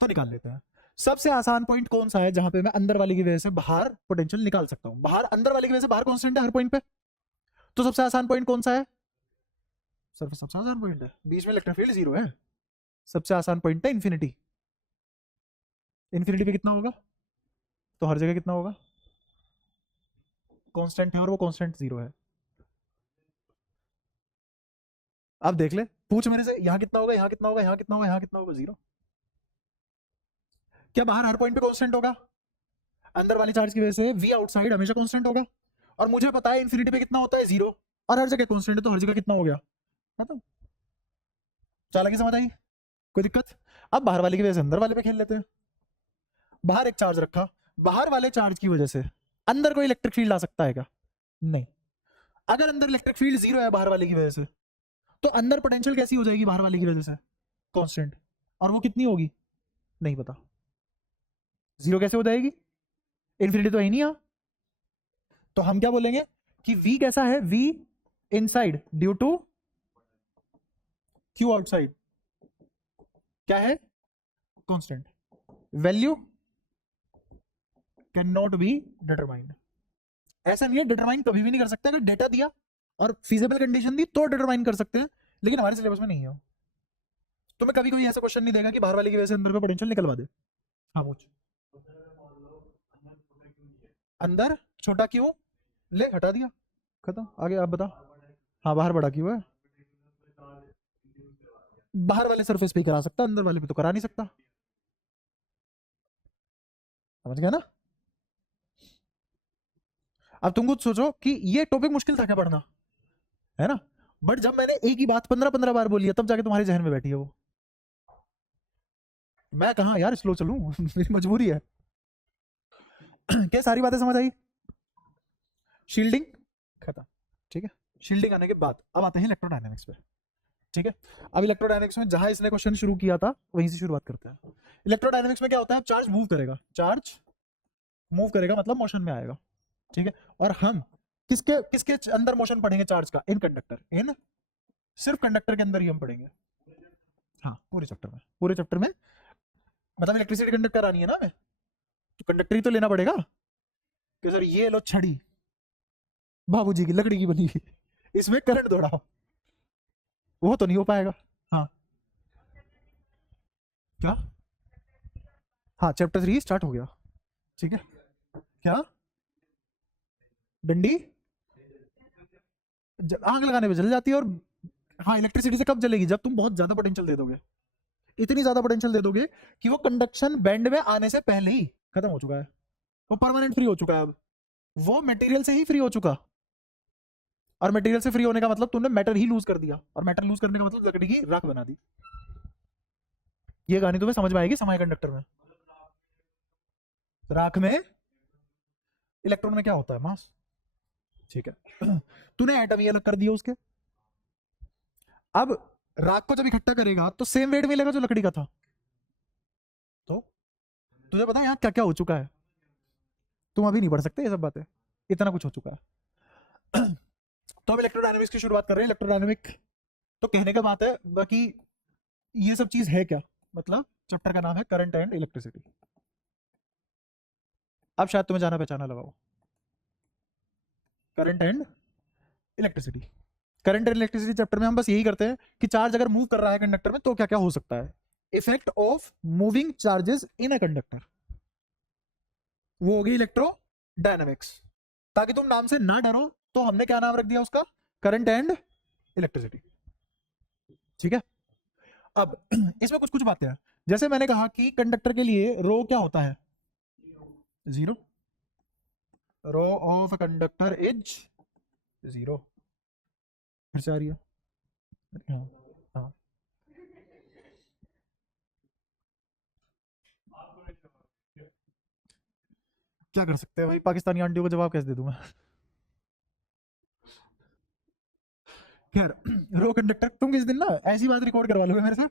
तो निकाल लेते हैं। सबसे आसान पॉइंट कौन सा है जहां पे मैं अंदर वाली की वजह से बाहर पोटेंशियल निकाल सकता हूं? बाहर, अंदर वाली की वजह से बाहर कांस्टेंट है हर पॉइंट पे, तो सबसे आसान पॉइंट कौन सा है? सबसे आसान पॉइंट है, बीच में इलेक्ट्रिक फील्ड 0 है। सबसे आसान पॉइंट है इन्फिनिटी। इन्फिनिटी पे कितना होगा? तो हर जगह कितना होगा? कांस्टेंट है, और वो कांस्टेंट 0 है। अब देख ले, पूछ मेरे से, यहां कितना होगा, यहां कितना होगा, यहां कितना होगा, यहां कितना होगा? 0। क्या बाहर हर पॉइंट पे कांस्टेंट होगा? अंदर वाली चार्ज की वजह से वी आउटसाइड हमेशा कांस्टेंट होगा, और मुझे पता है इन्फिनिटी पे कितना होता है? 0। और हर जगह कांस्टेंट है, तो हर जगह कितना हो गया? मतलब चालाकी समझ आई? कोई दिक्कत? अब बाहर वाले की वजह से अंदर वाले पे खेल लेते हैं। बाहर एक चार्ज रखा, बाहर वाले चार्ज की वजह से अंदर कोई इलेक्ट्रिक फील्ड आ सकता है क्या? नहीं। अगर अंदर इलेक्ट्रिक फील्ड 0 है बाहर वाले की वजह से, तो अंदर पोटेंशियल कैसी हो जाएगी बाहर वाले की वजह से? कांस्टेंट। और वो कितनी होगी? नहीं पता। 0 कैसे हो जाएगी? इन्फिनिटी तो है ही नहीं यहाँ। तो हम क्या बोलेंगे कि v कैसा है? v inside due to q outside क्या है? Constant. Value can not be determined. ऐसा नहीं है, डिटरमाइन कभी भी नहीं कर सकते। अगर डेटा दिया और फिजिबल कंडीशन दी तो डिटरमाइन कर सकते हैं, लेकिन हमारे सिलेबस में नहीं है। तो मैं कभी कोई ऐसा क्वेश्चन नहीं देगा कि बाहर वाले की वजह से अंदर पे पोटेंशियल निकलवा दे। हाँ पूछ। अंदर छोटा क्यों? ले हटा दिया, खत्म। आगे आप बता। हाँ बाहर बड़ा क्यों है? बाहर वाले सरफेस पे ही करा सकता, अंदर वाले पे तो करा नहीं सकता। समझ गया ना? अब तुम खुद सोचो कि ये टॉपिक मुश्किल था क्या पढ़ना, है ना? बट जब मैंने एक ही बात 15-15 बार बोली है, तब जाके तुम्हारे जहन में बैठी है वो। मैं कहा यार स्लो चलूं मेरी मजबूरी है। क्या सारी बातें समझ आई? शील्डिंग खत्म, ठीक है। शील्डिंग आने के बाद अब आते हैं इलेक्ट्रोडायनेमिक्स पे, ठीक है। अब इलेक्ट्रोडायनेमिक्स में जहां इसने क्वेश्चन शुरू किया था वहीं से शुरुआत करते हैं। इलेक्ट्रोडायनेमिक्स में क्या होता है? चार्ज मूव करेगा, चार्ज मूव करेगा मतलब मोशन में आएगा, ठीक है। और हम किसके किसके अंदर मोशन पढ़ेंगे चार्ज का? इन कंडक्टर, इन सिर्फ कंडक्टर के अंदर ही हम पढ़ेंगे। हाँ पूरे चैप्टर में, पूरे चैप्टर में। मतलब इलेक्ट्रिसिटी कंडक्ट करानी है ना हमें, तो कंडक्टर ही तो लेना पड़ेगा। कि सर ये लो छड़ी, बाबूजी की लकड़ी की बनी हुई, इसमें करंट दौड़ाओ, वो तो नहीं हो पाएगा। हाँ क्या? हाँ चैप्टर 3 स्टार्ट हो गया, ठीक है। क्या? डंडी आग लगाने पे जल जाती है, और हाँ इलेक्ट्रिसिटी से कब जलेगी? जब तुम बहुत ज्यादा पोटेंशियल दे दोगे। इतनी ज्यादा पोटेंशियल दे दोगे कि वो कंडक्शन बैंड में आने से पहले ही खत्म हो चुका है, वो परमानेंट फ्री हो चुका है, अब वो मटेरियल से ही फ्री हो चुका। और मटेरियल से फ्री होने का मतलब तुमने मैटर ही लूज कर दिया, और मैटर लूज करने का मतलब लकड़ी की राख बना दी। ये कहानी तुम्हें समझ में आएगी समय कंडक्टर में। राख में इलेक्ट्रॉन में क्या होता है, मास। ठीक है तूने एटम ये अलग कर दिया उसके। अब राख को जब इकट्ठा करेगा तो सेम वेट मिलेगा जो लकड़ी का था। तो तुझे पता है यहाँ क्या क्या हो चुका है, तुम अभी नहीं पढ़ सकते ये सब बातें, इतना कुछ हो चुका है तो अब इलेक्ट्रोडायनेमिक्स की शुरुआत कर रहे हैं। इलेक्ट्रोडायनेमिक तो कहने का बात है, बाकी ये सब चीज है क्या, मतलब चैप्टर का नाम है करंट एंड इलेक्ट्रिसिटी। अब शायद तुम्हें जाना पहचाना लगाओ, current and electricity. Current and electricity chapter में हम बस यही करते हैं कि चार्ज अगर मूव कर रहा है कंडक्टर में तो क्या क्या हो सकता है। Effect of moving charges in a conductor, वो होगी इलेक्ट्रोडायनेमिक्स। ताकि तुम नाम से ना डरो तो हमने क्या नाम रख दिया उसका, करंट एंड इलेक्ट्रिसिटी। ठीक है। अब इसमें कुछ कुछ बातें हैं, जैसे मैंने कहा कि कंडक्टर के लिए रो क्या होता है, zero. Rho of conductor is zero. फिर से आ रही है, हाँ हाँ। क्या कर सकते हैं भाई, पाकिस्तानी आंटियों को जवाब कैसे दे दूं मैं खैर रो कंडक्टर, तुम किस दिन ना ऐसी बात रिकॉर्ड करवा लोगे मेरे साथ,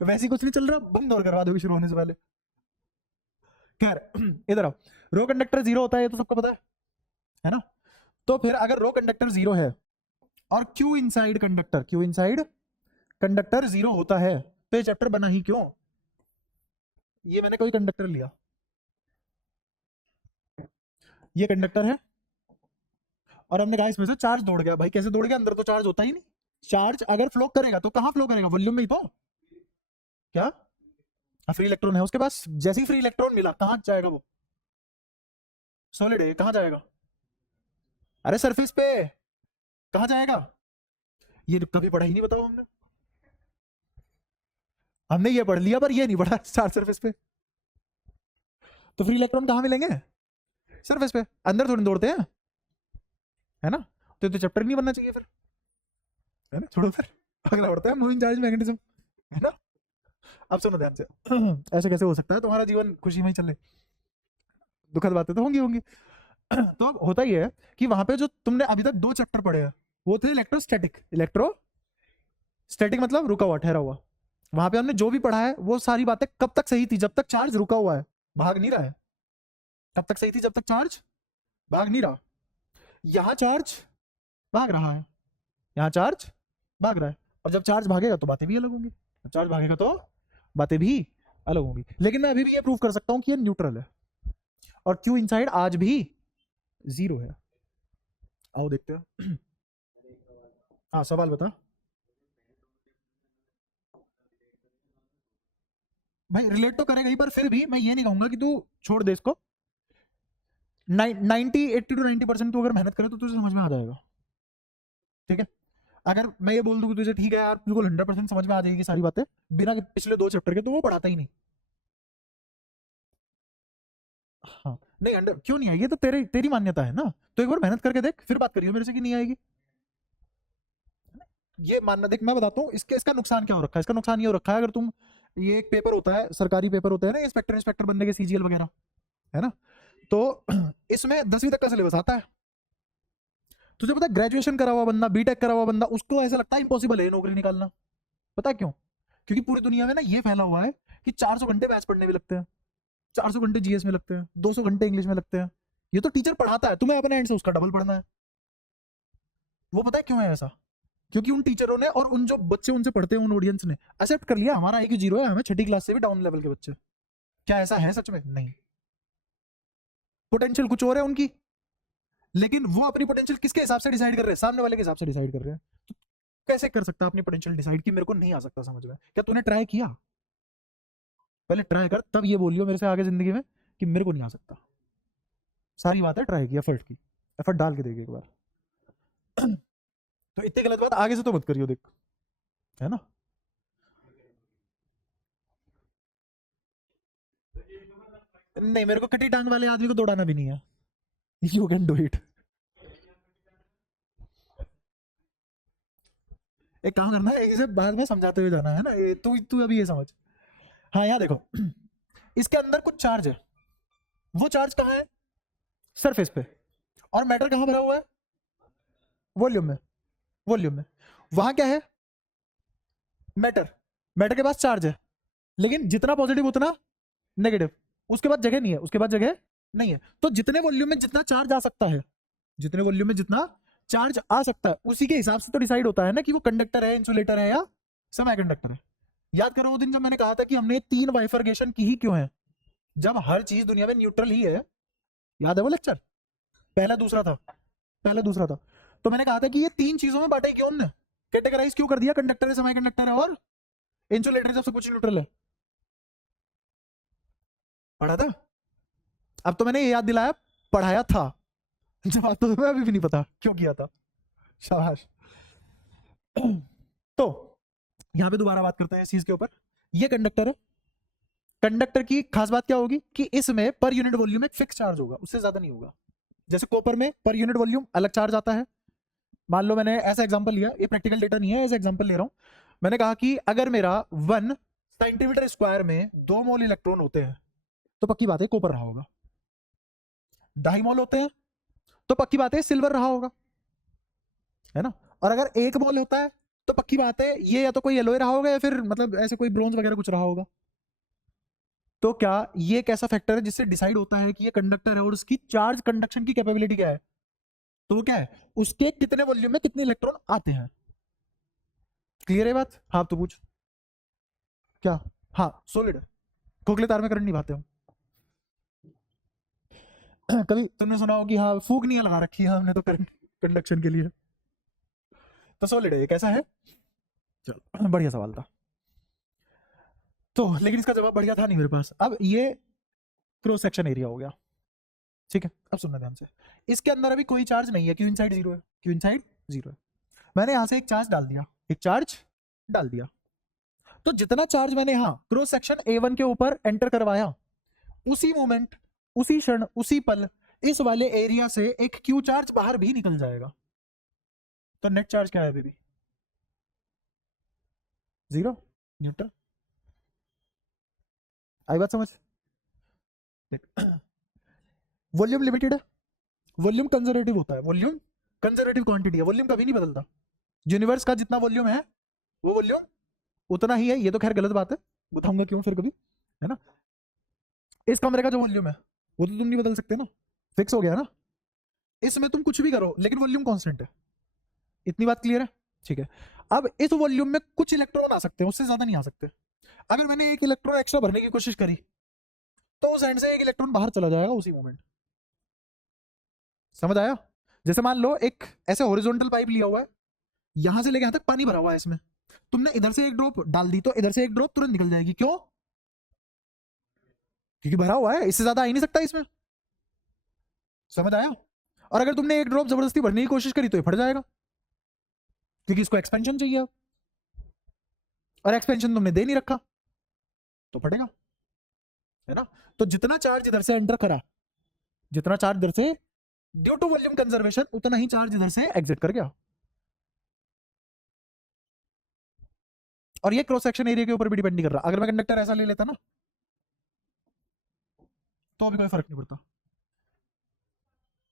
वैसे ही कुछ नहीं चल रहा, बंद और करवा दोगे शुरू होने से पहले। खैर इधर आओ, रो कंडक्टर जीरो होता है ये तो सबको पता है ना। तो फिर अगर रो कंडक्टर जीरो है और Q inside conductor, Q inside conductor zero होता है तो ये चैप्टर बना ही क्यों। ये मैंने कोई कंडक्टर लिया, ये कंडक्टर है और हमने कहा इसमें से चार्ज दौड़ गया। भाई कैसे दौड़ गया, अंदर तो चार्ज होता ही नहीं। चार्ज अगर फ्लो करेगा तो कहां फ्लो करेगा, वॉल्यूम में ही तो। क्या, फ्री इलेक्ट्रॉन है उसके पास, जैसे ही फ्री इलेक्ट्रॉन मिला कहां जाएगा वो, सॉलिड है कहां जाएगा, अरे सरफेस पे कहां जाएगा। ये कभी पढ़ा ही नहीं, बताओ हमने। हमने ये पढ़ लिया पर ये नहीं पढ़ा चार्ज सरफेस पे। तो फ्री इलेक्ट्रॉन कहां मिलेंगे, सरफेस पे, अंदर थोड़ी दौड़ते हैं, है ना। तो ये तो चैप्टर नहीं बनना चाहिए फिर, है ना। छोड़ो फिर, अगला बढ़ता है मूविंग चार्ज मैग्नेटिज्म, है ना। अब सुनो ध्यान से ऐसे कैसे हो सकता है तुम्हारा जीवन खुशी में ही चले, दुखद बातें तो होंगी होंगी तो अब होता ही है कि वहां पे जो तुमने अभी तक दो चैप्टर पढ़े हैं वो थे इलेक्ट्रोस्टैटिक। इलेक्ट्रोस्टैटिक मतलब रुका हुआ, ठहरा हुआ। वहां पे हमने जो भी पढ़ा है वो सारी बातें कब तक सही थी, जब तक चार्ज रुका हुआ है, भाग नहीं रहा है। तब तक सही थी जब तक चार्ज भाग नहीं रहा। यहां चार्ज भाग रहा है, यहां चार्ज भाग रहा है, और जब चार्ज भागेगा तो बातें भी अलग होंगी, जब चार्ज भागेगा तो बातें भी अलग होंगी। लेकिन मैं अभी भी ये प्रूव कर सकता हूं कि ये न्यूट्रल है और क्यू इनसाइड आज भी जीरो है। आओ देखते हैं हाँ सवाल बता। भाई रिलेट तो करेगा ही, पर फिर भी मैं ये नहीं कहूंगा कि तू छोड़ दे इसको। 80 to 90% तू अगर मेहनत करे तो तुझे समझ में आ जाएगा। ठीक है, अगर मैं ये बोल दूं कि तुझे ठीक है यार बिल्कुल 100% समझ में आ जाएगी सारी बातें बिना पिछले दो चैप्टर के, तो वो पढ़ाता ही नहीं। हाँ नहीं, अंडर क्यों नहीं आएगी, तो तेरी तेरी मान्यता है ना। तो एक बार मेहनत करके देख, फिर बात करियो मेरे से कि नहीं आएगी। ये मानना, देख मैं बताता हूँ इसके, इसका नुकसान क्या हो रखा है। इसका नुकसान ये हो रखा है, अगर तुम, ये एक पेपर होता है, सरकारी पेपर होता है ना, इंस्पेक्टर इंस्पेक्टर बनने के, सीजीएल वगैरह, है ना। तो इसमें 10वीं तक का सिलेबस आता है। तुझे पता है ग्रेजुएशन करा हुआ बंदा, बीटेक करा हुआ बंदा, उसको ऐसा लगता है इम्पॉसिबल है नौकरी निकालना। पता है क्यों, क्योंकि पूरी दुनिया में ना ये फैला हुआ है कि 400 घंटे मैथ्स पढ़ने में लगते हैं, 400 घंटे जीएस में लगते हैं, 200 घंटे इंग्लिश में लगते हैं। ये तो टीचर पढ़ाता है, तुम्हें अपने एंड से उसका डबल पढ़ना है। वो पता है क्यों है ऐसा, क्योंकि उन टीचरों ने और उन जो बच्चे उनसे पढ़ते हैं, उन ऑडियंस ने एक्सेप्ट कर लिया हमारा IQ जीरो है, हमें छठी क्लास से भी डाउन लेवल के बच्चे। क्या ऐसा है सच में, नहीं। पोटेंशियल कुछ और है उनकी, लेकिन वो अपनी पोटेंशियल किसके हिसाब से डिसाइड कर रहे हैं, सामने वाले के हिसाब से डिसाइड कर रहे हैं। तो कैसे कर सकता अपनी पोटेंशियल डिसाइड कि मेरे को नहीं आ सकता समझ में, क्या तूने ट्राई किया, पहले ट्राई कर तब ये बोलियो मेरे से आगे जिंदगी में कि मेरे को नहीं आ सकता। सारी बात है ट्राई की, एफर्ट की, एफर्ट डाल के देखिए एक बार तो इतनी गलत बात आगे से तो मत करियो, देख, है ना। नहीं, मेरे को कटी टांग वाले आदमी को दौड़ाना भी नहीं है। You can do it. एक काम करना है, इसे बाद में समझाते हुए जाना है ना, तू तू अभी ये समझ। हाँ यहाँ देखो, इसके अंदर कुछ चार्ज है, वो चार्ज कहाँ है? सरफेस पे। और मैटर कहाँ भरा हुआ है? वॉल्यूम में। वॉल्यूम में। वहां क्या है? मैटर। मैटर के पास चार्ज है, लेकिन जितना पॉजिटिव उतना नेगेटिव। उसके बाद जगह नहीं है, उसके बाद जगह नहीं है। तो जितने वॉल्यूम में जितना चार्ज आ सकता है, जितने वॉल्यूम में जितना चार्ज आ सकता है, उसी के हिसाब से तो डिसाइड होता है ना कि वो कंडक्टर है, इंसुलेटर है या सेमीकंडक्टर है। याद करो वो दिन जब मैंने कहा था कि हमने 3 बाइफर्केशन की ही क्यों है, जब हर चीज दुनिया में न्यूट्रल ही है। याद है वो लेक्चर? पहला दूसरा था, पहला दूसरा था। तो मैंने कहा था कि ये 3 चीजों में बांटा क्यों ने, कैटेगराइज क्यों कर दिया, कंडक्टर है, सेमीकंडक्टर है और इंसुलेटर, जब सब कुछ न्यूट्रल है। पढ़ा था? अब तो मैंने ये याद दिलाया, पढ़ाया था। जवाब तो तुम्हें अभी भी नहीं पता क्यों किया था। शाबाश। तो यहां पे दोबारा बात करते हैं इस चीज के ऊपर। ये कंडक्टर है। कंडक्टर की खास बात क्या होगी कि इसमें पर यूनिट वॉल्यूम एक फिक्स चार्ज होगा, उससे ज्यादा नहीं होगा। जैसे कॉपर में पर यूनिट वॉल्यूम अलग चार्ज आता है। मान लो मैंने ऐसा एग्जांपल लिया, ये प्रैक्टिकल डेटा नहीं है, ऐसा एग्जांपल ले रहा हूं। मैंने कहा कि अगर मेरा 1 सेंटीमीटर स्क्वायर में 2 मोल इलेक्ट्रॉन होते हैं, तो पक्की बात है कॉपर रहा होगा। 2.5 मोल होते हैं तो पक्की बात है सिल्वर रहा होगा, है ना। और अगर 1 मोल होता है तो पक्की बात है ये या तो कोई एलोय रहा होगा या फिर मतलब ऐसे कोई ब्रोंज वगैरह कुछ रहा होगा। तो क्या ये एक ऐसा फैक्टर है जिससे डिसाइड होता है कि ये कंडक्टर है और उसकी चार्ज कंडक्शन की कैपेबिलिटी क्या है? तो वो क्या है? उसके कितने वॉल्यूम में कितने इलेक्ट्रॉन आते हैं। क्लियर है बात? हाँ तो पूछ क्या। हाँ सॉलिड, खोखले तार में करंट नहीं पाते हम। कभी तुमने सुना हो कि हाँ फूक नहीं लगा रखी है हमने तो करंट कंडक्शन के लिए। तो सॉलिड है, ये कैसा है? चलो बढ़िया सवाल था। तो लेकिन इसका जवाब बढ़िया था नहीं मेरे पास। अब ये क्रॉस सेक्शन एरिया हो गया, ठीक है। अब सुनना ध्यान से, इसके अंदर अभी कोई चार्ज नहीं है, क्यू इनसाइड जीरो है, क्यू इनसाइड जीरो है। मैंने यहां से एक चार्ज डाल दिया, एक चार्ज डाल दिया। तो जितना चार्ज मैंने यहां क्रॉस सेक्शन A1 के ऊपर एंटर करवाया, उसी मोमेंट, उसी क्षण, उसी पल इस वाले एरिया से एक क्यू चार्ज बाहर भी निकल जाएगा। तो नेट चार्ज क्या है अभी भी? Zero, neutral. आई बात समझ? वॉल्यूम लिमिटेड है, वॉल्यूम कंजर्वेटिव होता है, वॉल्यूम कंजर्वेटिव क्वांटिटी है, वॉल्यूम कभी नहीं बदलता। यूनिवर्स का जितना वॉल्यूम है वो वॉल्यूम उतना ही है। ये तो खैर गलत बात है, बताऊंगा क्यों फिर कभी, है ना। इस कमरे का जो वॉल्यूम है वो तो तुम नहीं बदल सकते ना, फिक्स हो गया ना। इसमें तुम कुछ भी करो लेकिन वॉल्यूम कांस्टेंट है। इतनी बात क्लियर है? ठीक है। अब इस वॉल्यूम में कुछ इलेक्ट्रॉन आ सकते हैं, उससे ज्यादा नहीं आ सकते। अगर मैंने एक इलेक्ट्रॉन एक्स्ट्रा भरने की कोशिश करी तो उस एंड से एक इलेक्ट्रॉन बाहर चला जाएगा उसी मोमेंट। समझ आया? जैसे मान लो एक ऐसे हॉरिजॉन्टल पाइप लिया हुआ है, यहां से लेके यहां तक पानी भरा हुआ है, इसमें तुमने इधर से एक ड्रॉप डाल दी तो इधर से एक ड्रॉप तुरंत निकल जाएगी। क्यों? क्योंकि भरा हुआ है, इससे ज्यादा आ ही नहीं सकता इसमें। समझ आया? और अगर तुमने एक ड्रॉप जबरदस्ती भरने की कोशिश करी तो ये फट जाएगा, क्योंकि इसको एक्सपेंशन चाहिए, और एक्सपेंशन तुमने दे नहीं रखा तो फटेगा, है ना। तो जितना चार्ज इधर से एंटर करा, जितना चार्ज इधर से ड्यू टू वॉल्यूम कंजर्वेशन, उतना ही चार्ज इधर से एग्जिट कर गया। और ये क्रॉस सेक्शन एरिया के ऊपर भी डिपेंड नहीं कर रहा। अगर मैं कंडक्टर ऐसा ले लेता ना तो अभी कोई फर्क नहीं पड़ता।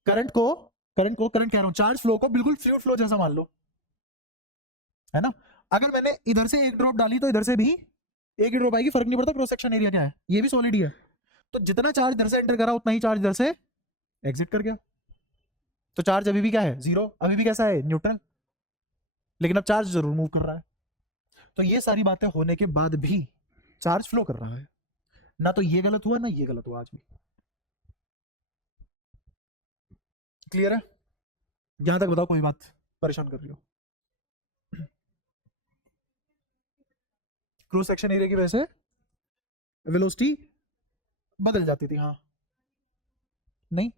करंट को, करंट कह रहा हूं, चार्ज फ्लो को बिल्कुल फ्लूइड फ्लो जैसा मान लो, है ना। अगर मैंने इधर से एक ड्रॉप डाली तो इधर से भी एक ही ड्रॉप आएगी, फर्क नहीं पड़ता क्रॉस सेक्शन एरिया क्या है, ये भी सॉलिड ही है। तो जितना चार्ज इधर से एंटर करा उतना ही चार्ज इधर से एग्जिट कर गया। तो चार्ज अभी भी क्या है? जीरो। अभी भी कैसा है? न्यूट्रल। लेकिन अब चार्ज जरूर मूव कर रहा है। तो ये सारी बातें होने के बाद भी चार्ज फ्लो कर रहा है ना। तो ये गलत हुआ ना ये गलत हुआ आज भी। क्लियर है? यहां तक बताओ कोई बात परेशान कर रही हो? क्रॉस सेक्शन एरिया की वजह से वेलोसिटी बदल जाती थी। हाँ नहीं,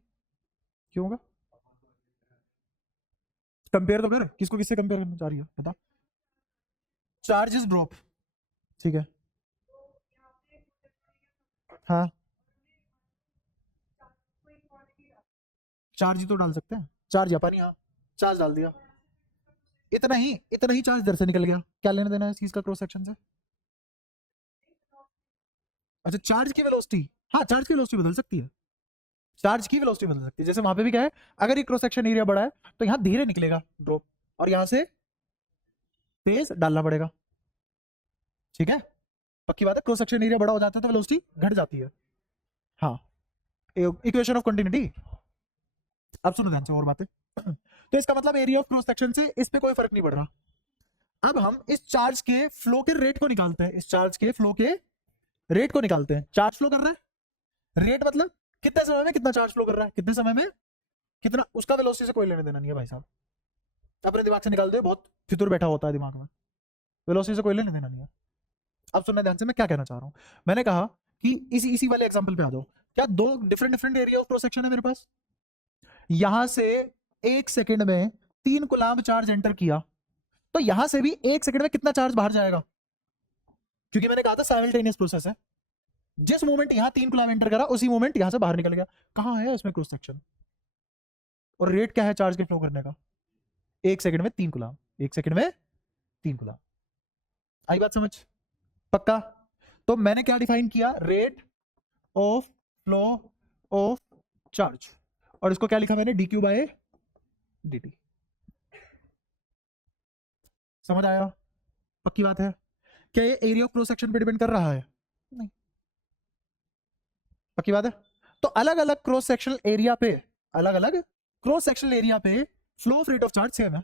क्यों होगा? कंपेयर तो कर, किसको किससे कंपेयर करना चाह रही है बता। चार्जेस ड्रॉप, ठीक है। हाँ चार्ज ही तो डाल सकते हैं, चार्ज या पानी, हाँ चार्ज डाल दिया, इतना ही चार्ज इधर से निकल गया, क्या लेना देना है इस चीज का क्रॉस सेक्शन से? अच्छा चार्ज की वेलोसिटी, हाँ चार्ज की वेलोसिटी बदल सकती है, चार्ज की वेलोसिटी बदल सकती है, जैसे वहां पे भी क्या है, अगर ये क्रॉस सेक्शन एरिया बड़ा है तो यहाँ धीरे निकलेगा ड्रॉप, और यहाँ से तेज डालना पड़ेगा, ठीक है, पक्की बात है, क्रॉस सेक्शन एरिया बड़ा हो जाता है तो वेलोसिटी घट जाती है, हाँ, इक्वेशन ऑफ कंटिन्यूटी। अब सुनो ध्यान से और बातें तो इसका मतलब एरिया ऑफ क्रॉस सेक्शन से इस पे कोई फर्क नहीं पड़ रहा। अब हम इस चार्ज के फ्लो के रेट को निकालते हैं, इस चार्ज के फ्लो के रेट को निकालते हैं, चार्ज फ्लो कर रहा है, रेट मतलब कितने समय में कितना चार्ज फ्लो कर रहा है, कितने समय में कितना, उसका वेलोसिटी से कोई लेने देना नहीं है भाई साहब, अपने दिमाग से निकाल दो, बहुत फितूर बैठा होता है दिमाग में, वेलोसिटी से कोई लेने देना नहीं है। अब सुनना ध्यान से, मैं क्या कहना चाह रहा हूं, मैंने कहा कि इसी वाले एग्जांपल पे आ जाओ, क्या दो different different area of cross section है मेरे पास, यहां से 1 सेकंड में 3 कूलाम्ब चार्ज एंटर किया, तो यहां से भी 1 सेकंड में कितना चार्ज बाहर जाएगा, क्योंकि मैंने कहा था साइमल्टेनियस प्रोसेस है, जिस मोमेंट यहां 3 कूलाम्ब एंटर करा उसी मोमेंट यहां से बाहर निकल गया, कहां है उसमें क्रॉस सेक्शन, और रेट क्या है चार्ज के फ्लो करने का, 1 सेकंड में 3 कूलाम्ब, 1 सेकंड में 3 कूलाम्ब, आई बात समझ, पक्का? तो मैंने क्या डिफाइन किया, rate of flow of charge, और इसको क्या लिखा मैंने, d q by d t, समझ आया, पक्की बात है, क्या ये एरिया ऑफ क्रॉस सेक्शन पे डिपेंड कर रहा है, नहीं, पक्की बात है, तो अलग अलग क्रॉस सेक्शनल एरिया पे, अलग अलग क्रॉस सेक्शनल एरिया पे flow of rate of charge same है,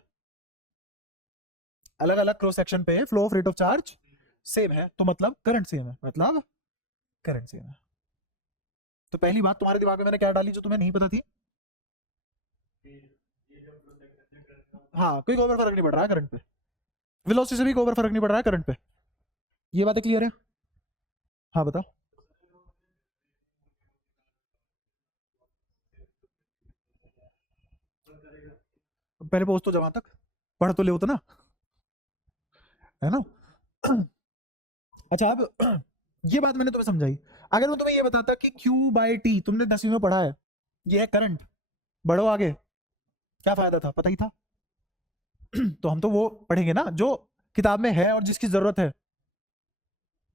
अलग अलग क्रॉस सेक्शन पे flow of rate of charge same है, तो मतलब करंट सेम है, मतलब करंट सेम है। तो पहली बात तुम्हारे दिमाग में मैंने क्या डाली जो तुम्हें नहीं पता थी, हाँ कोई ओवर फर्क नहीं पड़ रहा है करंट पे, वेलोसिटी से भी कोई ओवर फर्क नहीं पड़ रहा है करंट पे, ये बातें क्लियर है? हाँ बताओ, पहले पहुंच तो जवां तक, पढ़ तो ले तो ना, है ना अच्छा अब ये बात मैंने तुम्हें समझाई, अगर मैं तुम्हें ये बताता कि Q बाई टी तुमने 10वीं में पढ़ा है, ये है करंट, बढ़ो आगे, क्या फायदा था, पता ही था तो हम तो वो पढ़ेंगे ना जो किताब में है और जिसकी जरूरत है,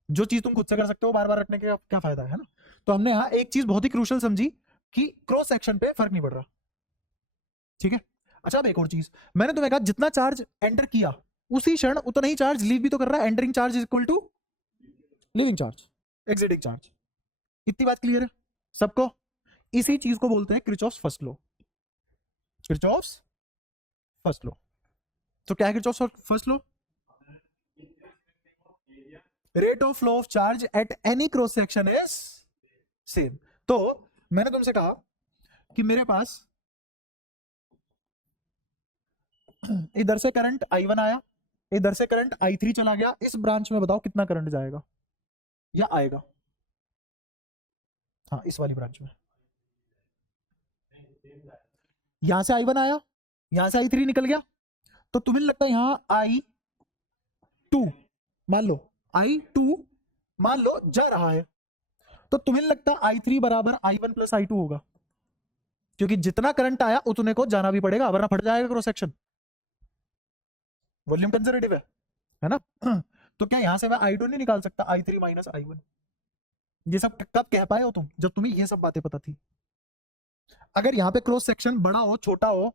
जो चीज तुम खुद से कर सकते हो बार बार रखने का क्या फायदा है ना, तो हमने यहाँ एक चीज बहुत ही क्रूशल समझी कि क्रॉस सेक्शन पे फर्क नहीं पड़ रहा, ठीक है। अच्छा अब एक और चीज, मैंने तुम्हें कहा जितना चार्ज एंटर किया उसी क्षण उतना ही चार्ज लीव भी तो कर रहा है, entering charge is equal to leaving charge, exiting charge, इतनी बात क्लियर है सबको, इसी चीज को बोलते हैं Kirchhoff's first law, Kirchhoff's first law, तो क्या है Kirchhoff's first law, rate of flow of charge at any cross section is same, तो मैंने तुमसे कहा कि मेरे पास इधर से करंट I1 आया, इधर से करंट I3 चला गया, इस ब्रांच में बताओ कितना करंट जाएगा या आएगा, हाँ इस वाली ब्रांच में, यहां से I1 आया, यहां से I3 निकल गया, तो तुम्हें लगता है यहां I2 मान लो, I2 मान लो जा रहा है, तो तुम्हें लगता है I3 बराबर I1 प्लस I2 होगा, क्योंकि जितना करंट आया उतने को जाना भी पड़ेगा वरना फट जाएगा क्रॉस सेक्शन, वॉल्यूम कंजर्वेटिव है ना तो क्या यहां से मैं I2 नहीं निकाल सकता, I3 माइनस I1, ये सब कब कह पाए हो तुम, जब तुम्हें ये सब बातें पता थी, अगर यहाँ पे क्रॉस सेक्शन बड़ा हो छोटा हो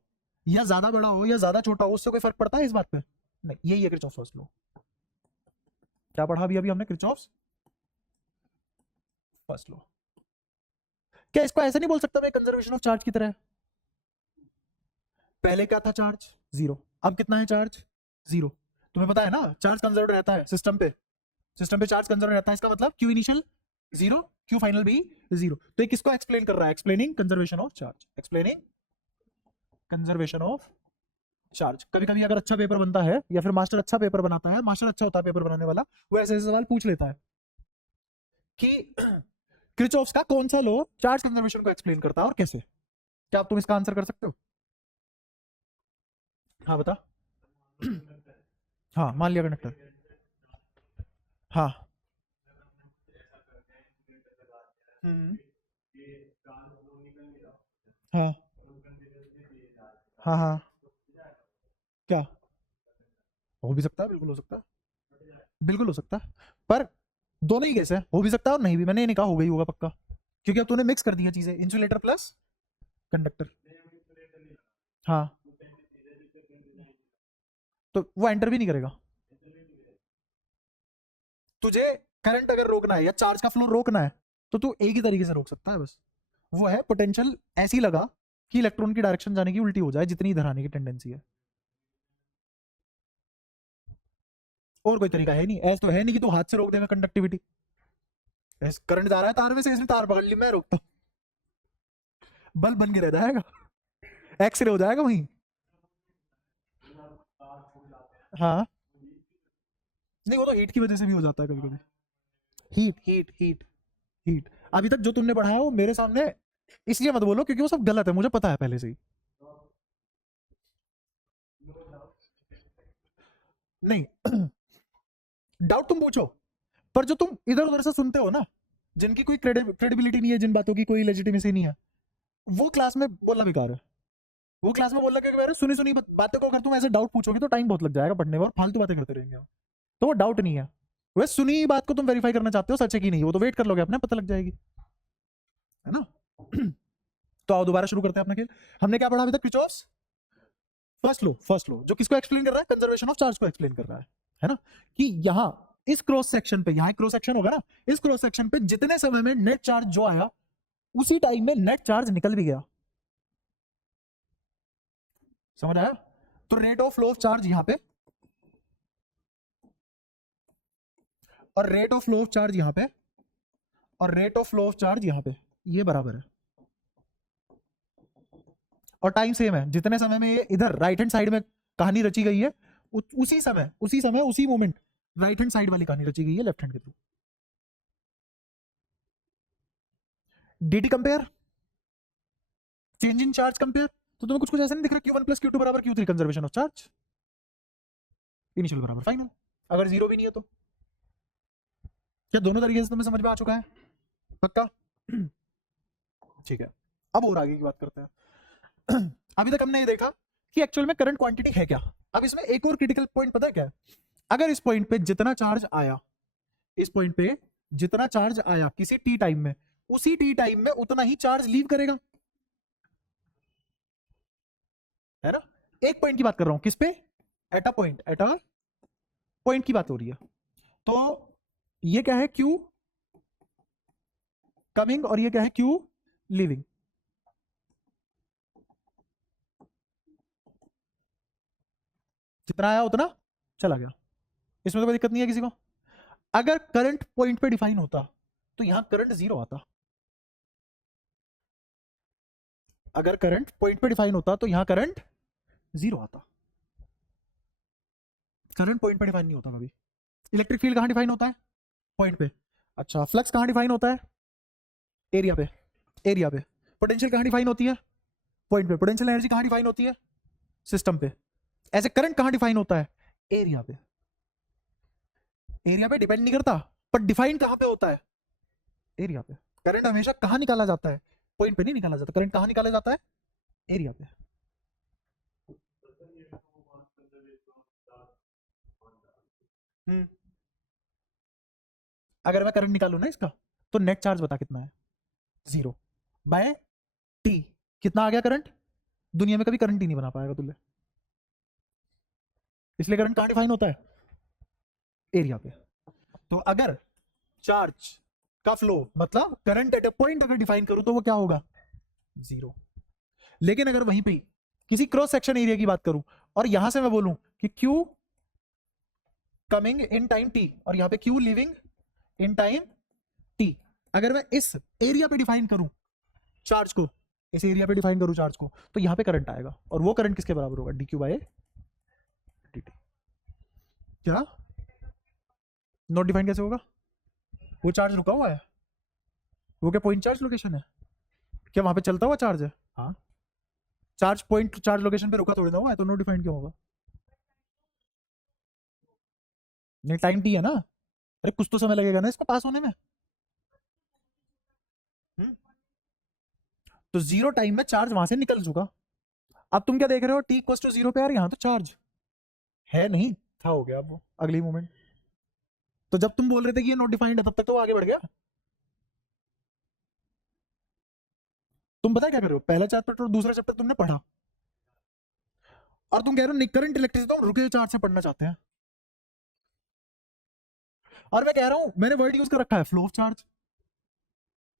या ज्यादा बड़ा हो या ज्यादा छोटा हो उससे कोई फर्क पड़ता है इस बात पे, नहीं, यही है किरचॉफ फर्स्ट लॉ, क्या पढ़ा अभी अभी हमने किरचॉफ फर्स्ट लॉ, क्या इसको ऐसे नहीं बोल सकता मैं कंजर्वेशन ऑफ चार्ज की तरह, पहले क्या था चार्ज जीरो, अब कितना है चार्ज जीरो, तुम्हें पता है ना चार्ज कंजर्व रहता है सिस्टम पे, सिस्टम पे चार्ज कंजर्व रहता है, इसका मतलब Q initial zero, Q final भी जीरो, तो ये किसको एक्सप्लेन कर रहा है, explaining conservation of charge, explaining conservation of charge. कभी कभी अगर अच्छा पेपर बनता है या फिर मास्टर अच्छा पेपर बनाता है, मास्टर अच्छा होता है पेपर बनाने वाला, वो ऐसे ऐसे सवाल पूछ लेता है कि किरचॉफ्स का कौन सा लॉ चार्ज कंजर्वेशन को एक्सप्लेन करता है और कैसे, क्या आप तुम इसका आंसर कर सकते हो, हाँ बता हाँ मान लिया कंडक्टर, हाँ हम्म हाँ हाँ हाँ, क्या हो भी सकता है, बिल्कुल हो सकता है, बिल्कुल हो सकता है, पर दोनों ही केस है, हो भी सकता है और नहीं भी, मैंने ये नहीं कहा हो गई होगा पक्का, क्योंकि अब तूने मिक्स कर दिया चीजें, इंसुलेटर प्लस कंडक्टर। हाँ, तो वो एंटर भी नहीं करेगा। तुझे करंट अगर रोकना है या चार्ज का फ्लो रोकना है तो तू एक ही तरीके से रोक सकता है बस, वो है पोटेंशियल ऐसी लगा कि इलेक्ट्रॉन की डायरेक्शन जाने की उल्टी हो जाए जितनी इधर आने की टेंडेंसी है। और कोई तरीका है नहीं, ऐसा तो है नहीं कि तू हाथ से रोक देगा कंडक्टिविटी, करंट जा रहा है तार में से, इसने तार पकड़ ली, मैं रोकता हूँ, बल्ब बन के रह जाएगा, एक्सरे हो जाएगा वहीं। हाँ, नहीं वो तो हीट की वजह से भी हो जाता है कभी कभी, हीट हीट हीट हीट। अभी तक जो तुमने पढ़ा है वो मेरे सामने इसलिए मत बोलो क्योंकि वो सब गलत है, मुझे पता है पहले से ही। नहीं डाउट तुम पूछो, पर जो तुम इधर उधर से सुनते हो ना, जिनकी कोई क्रेडिबिलिटी नहीं है, जिन बातों की कोई लेजिटिमेसी नहीं है, वो क्लास में बोलना बेकार है। वो क्लास में बोलना क्या, सुनी सुनी बातों को अगर तुम ऐसे डाउट पूछोगे तो टाइम बहुत लग जाएगा पढ़ने में और फालतू बातें करते रहेंगे हम। तो वो डाउट नहीं है, वह सुनी हुई बात को तुम वेरीफाई करना चाहते हो सच है कि नहीं, वो तो वेट कर लोगे अपने पता लग जाएगी, है ना। तो आओ दोबारा शुरू करते हैं अपना खेल। हमने क्या पढ़ा अभी तक, किर्चॉफ्स फर्स्ट लॉ जो किसको एक्सप्लेन कर रहा है, कंजर्वेशन ऑफ चार्ज को एक्सप्लेन कर रहा है ना, कि यहां इस क्रॉस सेक्शन पे, यहां क्रॉस सेक्शन होगा ना, इस क्रॉस सेक्शन पे जितने समय में नेट चार्ज जो आया उसी टाइम में नेट चार्ज निकल भी गया, समझ आया। तो rate of flow of charge यहां पे और rate of flow of charge यहां पे और rate of flow of charge यहां पे, ये बराबर है, और टाइम सेम है, जितने समय में ये इधर राइट हैंड साइड में कहानी रची गई है उसी समय उसी मोमेंट राइट हैंड साइड वाली कहानी रची गई है लेफ्ट हैंड के through. Dt compare, change in charge compare, तो तुम्हें कुछ कुछ ऐसा नहीं दिख रहा, Q1 प्लस Q2 बराबर Q3 conservation of charge, initial बराबर फाइनल, अगर जीरो भी नहीं है तो। क्या दोनों तरीके से तुम्हें समझ में आ चुका है, पक्का। ठीक है, अब और आगे की बात करते हैं। अभी तक हमने ये देखा कि एक्चुअल में करंट क्वांटिटी है क्या। अब इसमें एक और क्रिटिकल पॉइंट पता है क्या है, अगर इस पॉइंट पे जितना चार्ज आया, इस पॉइंट पे जितना चार्ज आया किसी टी टाइम में, उसी टी टाइम में उतना ही चार्ज लीव करेगा, है ना। एक पॉइंट की बात कर रहा हूं, किस पे, at a point, at a point की बात हो रही है। तो ये क्या है, क्यू कमिंग और ये क्या है, क्यू लीविंग। जितना आया उतना चला गया, इसमें तो कोई दिक्कत नहीं है किसी को। अगर करंट पॉइंट पे डिफाइन होता तो यहां करंट जीरो आता, अगर करंट पॉइंट पे डिफाइन होता तो यहां करंट जीरो आता, करंट पॉइंट पे डिफाइन नहीं होता कभी। इलेक्ट्रिक फील्ड कहां डिफाइन होता है, पॉइंट पे। अच्छा, फ्लक्स कहां डिफाइन होता है, एरिया पे, एरिया पे। पोटेंशियल कहां डिफाइन होती है, पॉइंट पे। पोटेंशियल एनर्जी कहां डिफाइन होती है, सिस्टम पे। ऐसे करंट कहां डिफाइन होता है, एरिया पे। एरिया पे डिपेंड नहीं करता, पर डिफाइन कहां पे होता है, एरिया पे। करंट हमेशा कहां निकाला जाता है, पॉइंट पे नहीं निकाला जाता, करंट कहां निकाला जाता है, एरिया पे। हम्म, अगर मैं करंट निकालू ना इसका, तो नेट चार्ज बता कितना है, जीरो बाय टी। कितना आ गया करंट, दुनिया में कभी करंट ही नहीं बना पाएगा तुल्ले, इसलिए करंट कहां डिफाइन होता है, एरिया पे। तो अगर चार्ज का फ्लो मतलब करंट एट अ पॉइंट अगर डिफाइन करूं तो वो क्या होगा, जीरो। लेकिन अगर वहीं पे किसी क्रॉस सेक्शन एरिया की बात करूं और यहां से मैं बोलूं कि Q coming in time T और यहां पे Q living in time T, अगर मैं इस एरिया पे डिफाइन करूं चार्ज को, इस एरिया पे डिफाइन करूं चार्ज को, तो यहां पे करंट आएगा और वो करंट किसके बराबर होगा, d q by d t. क्या, नॉट डिफाइन कैसे होगा, वो चार्ज रुका हुआ है, वो क्या पॉइंट चार्ज लोकेशन है, क्या वहां पे चलता हुआ चार्ज है, हाँ। चार्ज पॉइंट चार्ज लोकेशन पे रुका थोड़ी ना हुआ है, तो नो डिफाइंड क्यों होगा, नहीं टाइम टी है ना, अरे कुछ तो समय लगेगा ना इसको पास होने में। हम्म? तो जीरो टाइम में चार्ज वहां से निकल चुका, अब तुम क्या देख रहे हो, t इक्वल टू 0 पे यार यहाँ तो चार्ज है नहीं था, हो गया अब वो अगली मोमेंट। तो जब तुम बोल रहे थे कि ये नॉट डिफाइंड है तब तक तो वो आगे बढ़ गया। तुम पता है क्या कर रहे हो, पहला चैप्टर और दूसरा चैप्टर तुमने पढ़ा और तुम कह रहे हो करंट इलेक्ट्रिसिटी तो रुके हुए चार्ज से पढ़ना चाहते हैं। और मैं कह रहा हूं मैंने वर्ड यूज कर रखा है फ्लो ऑफ चार्ज।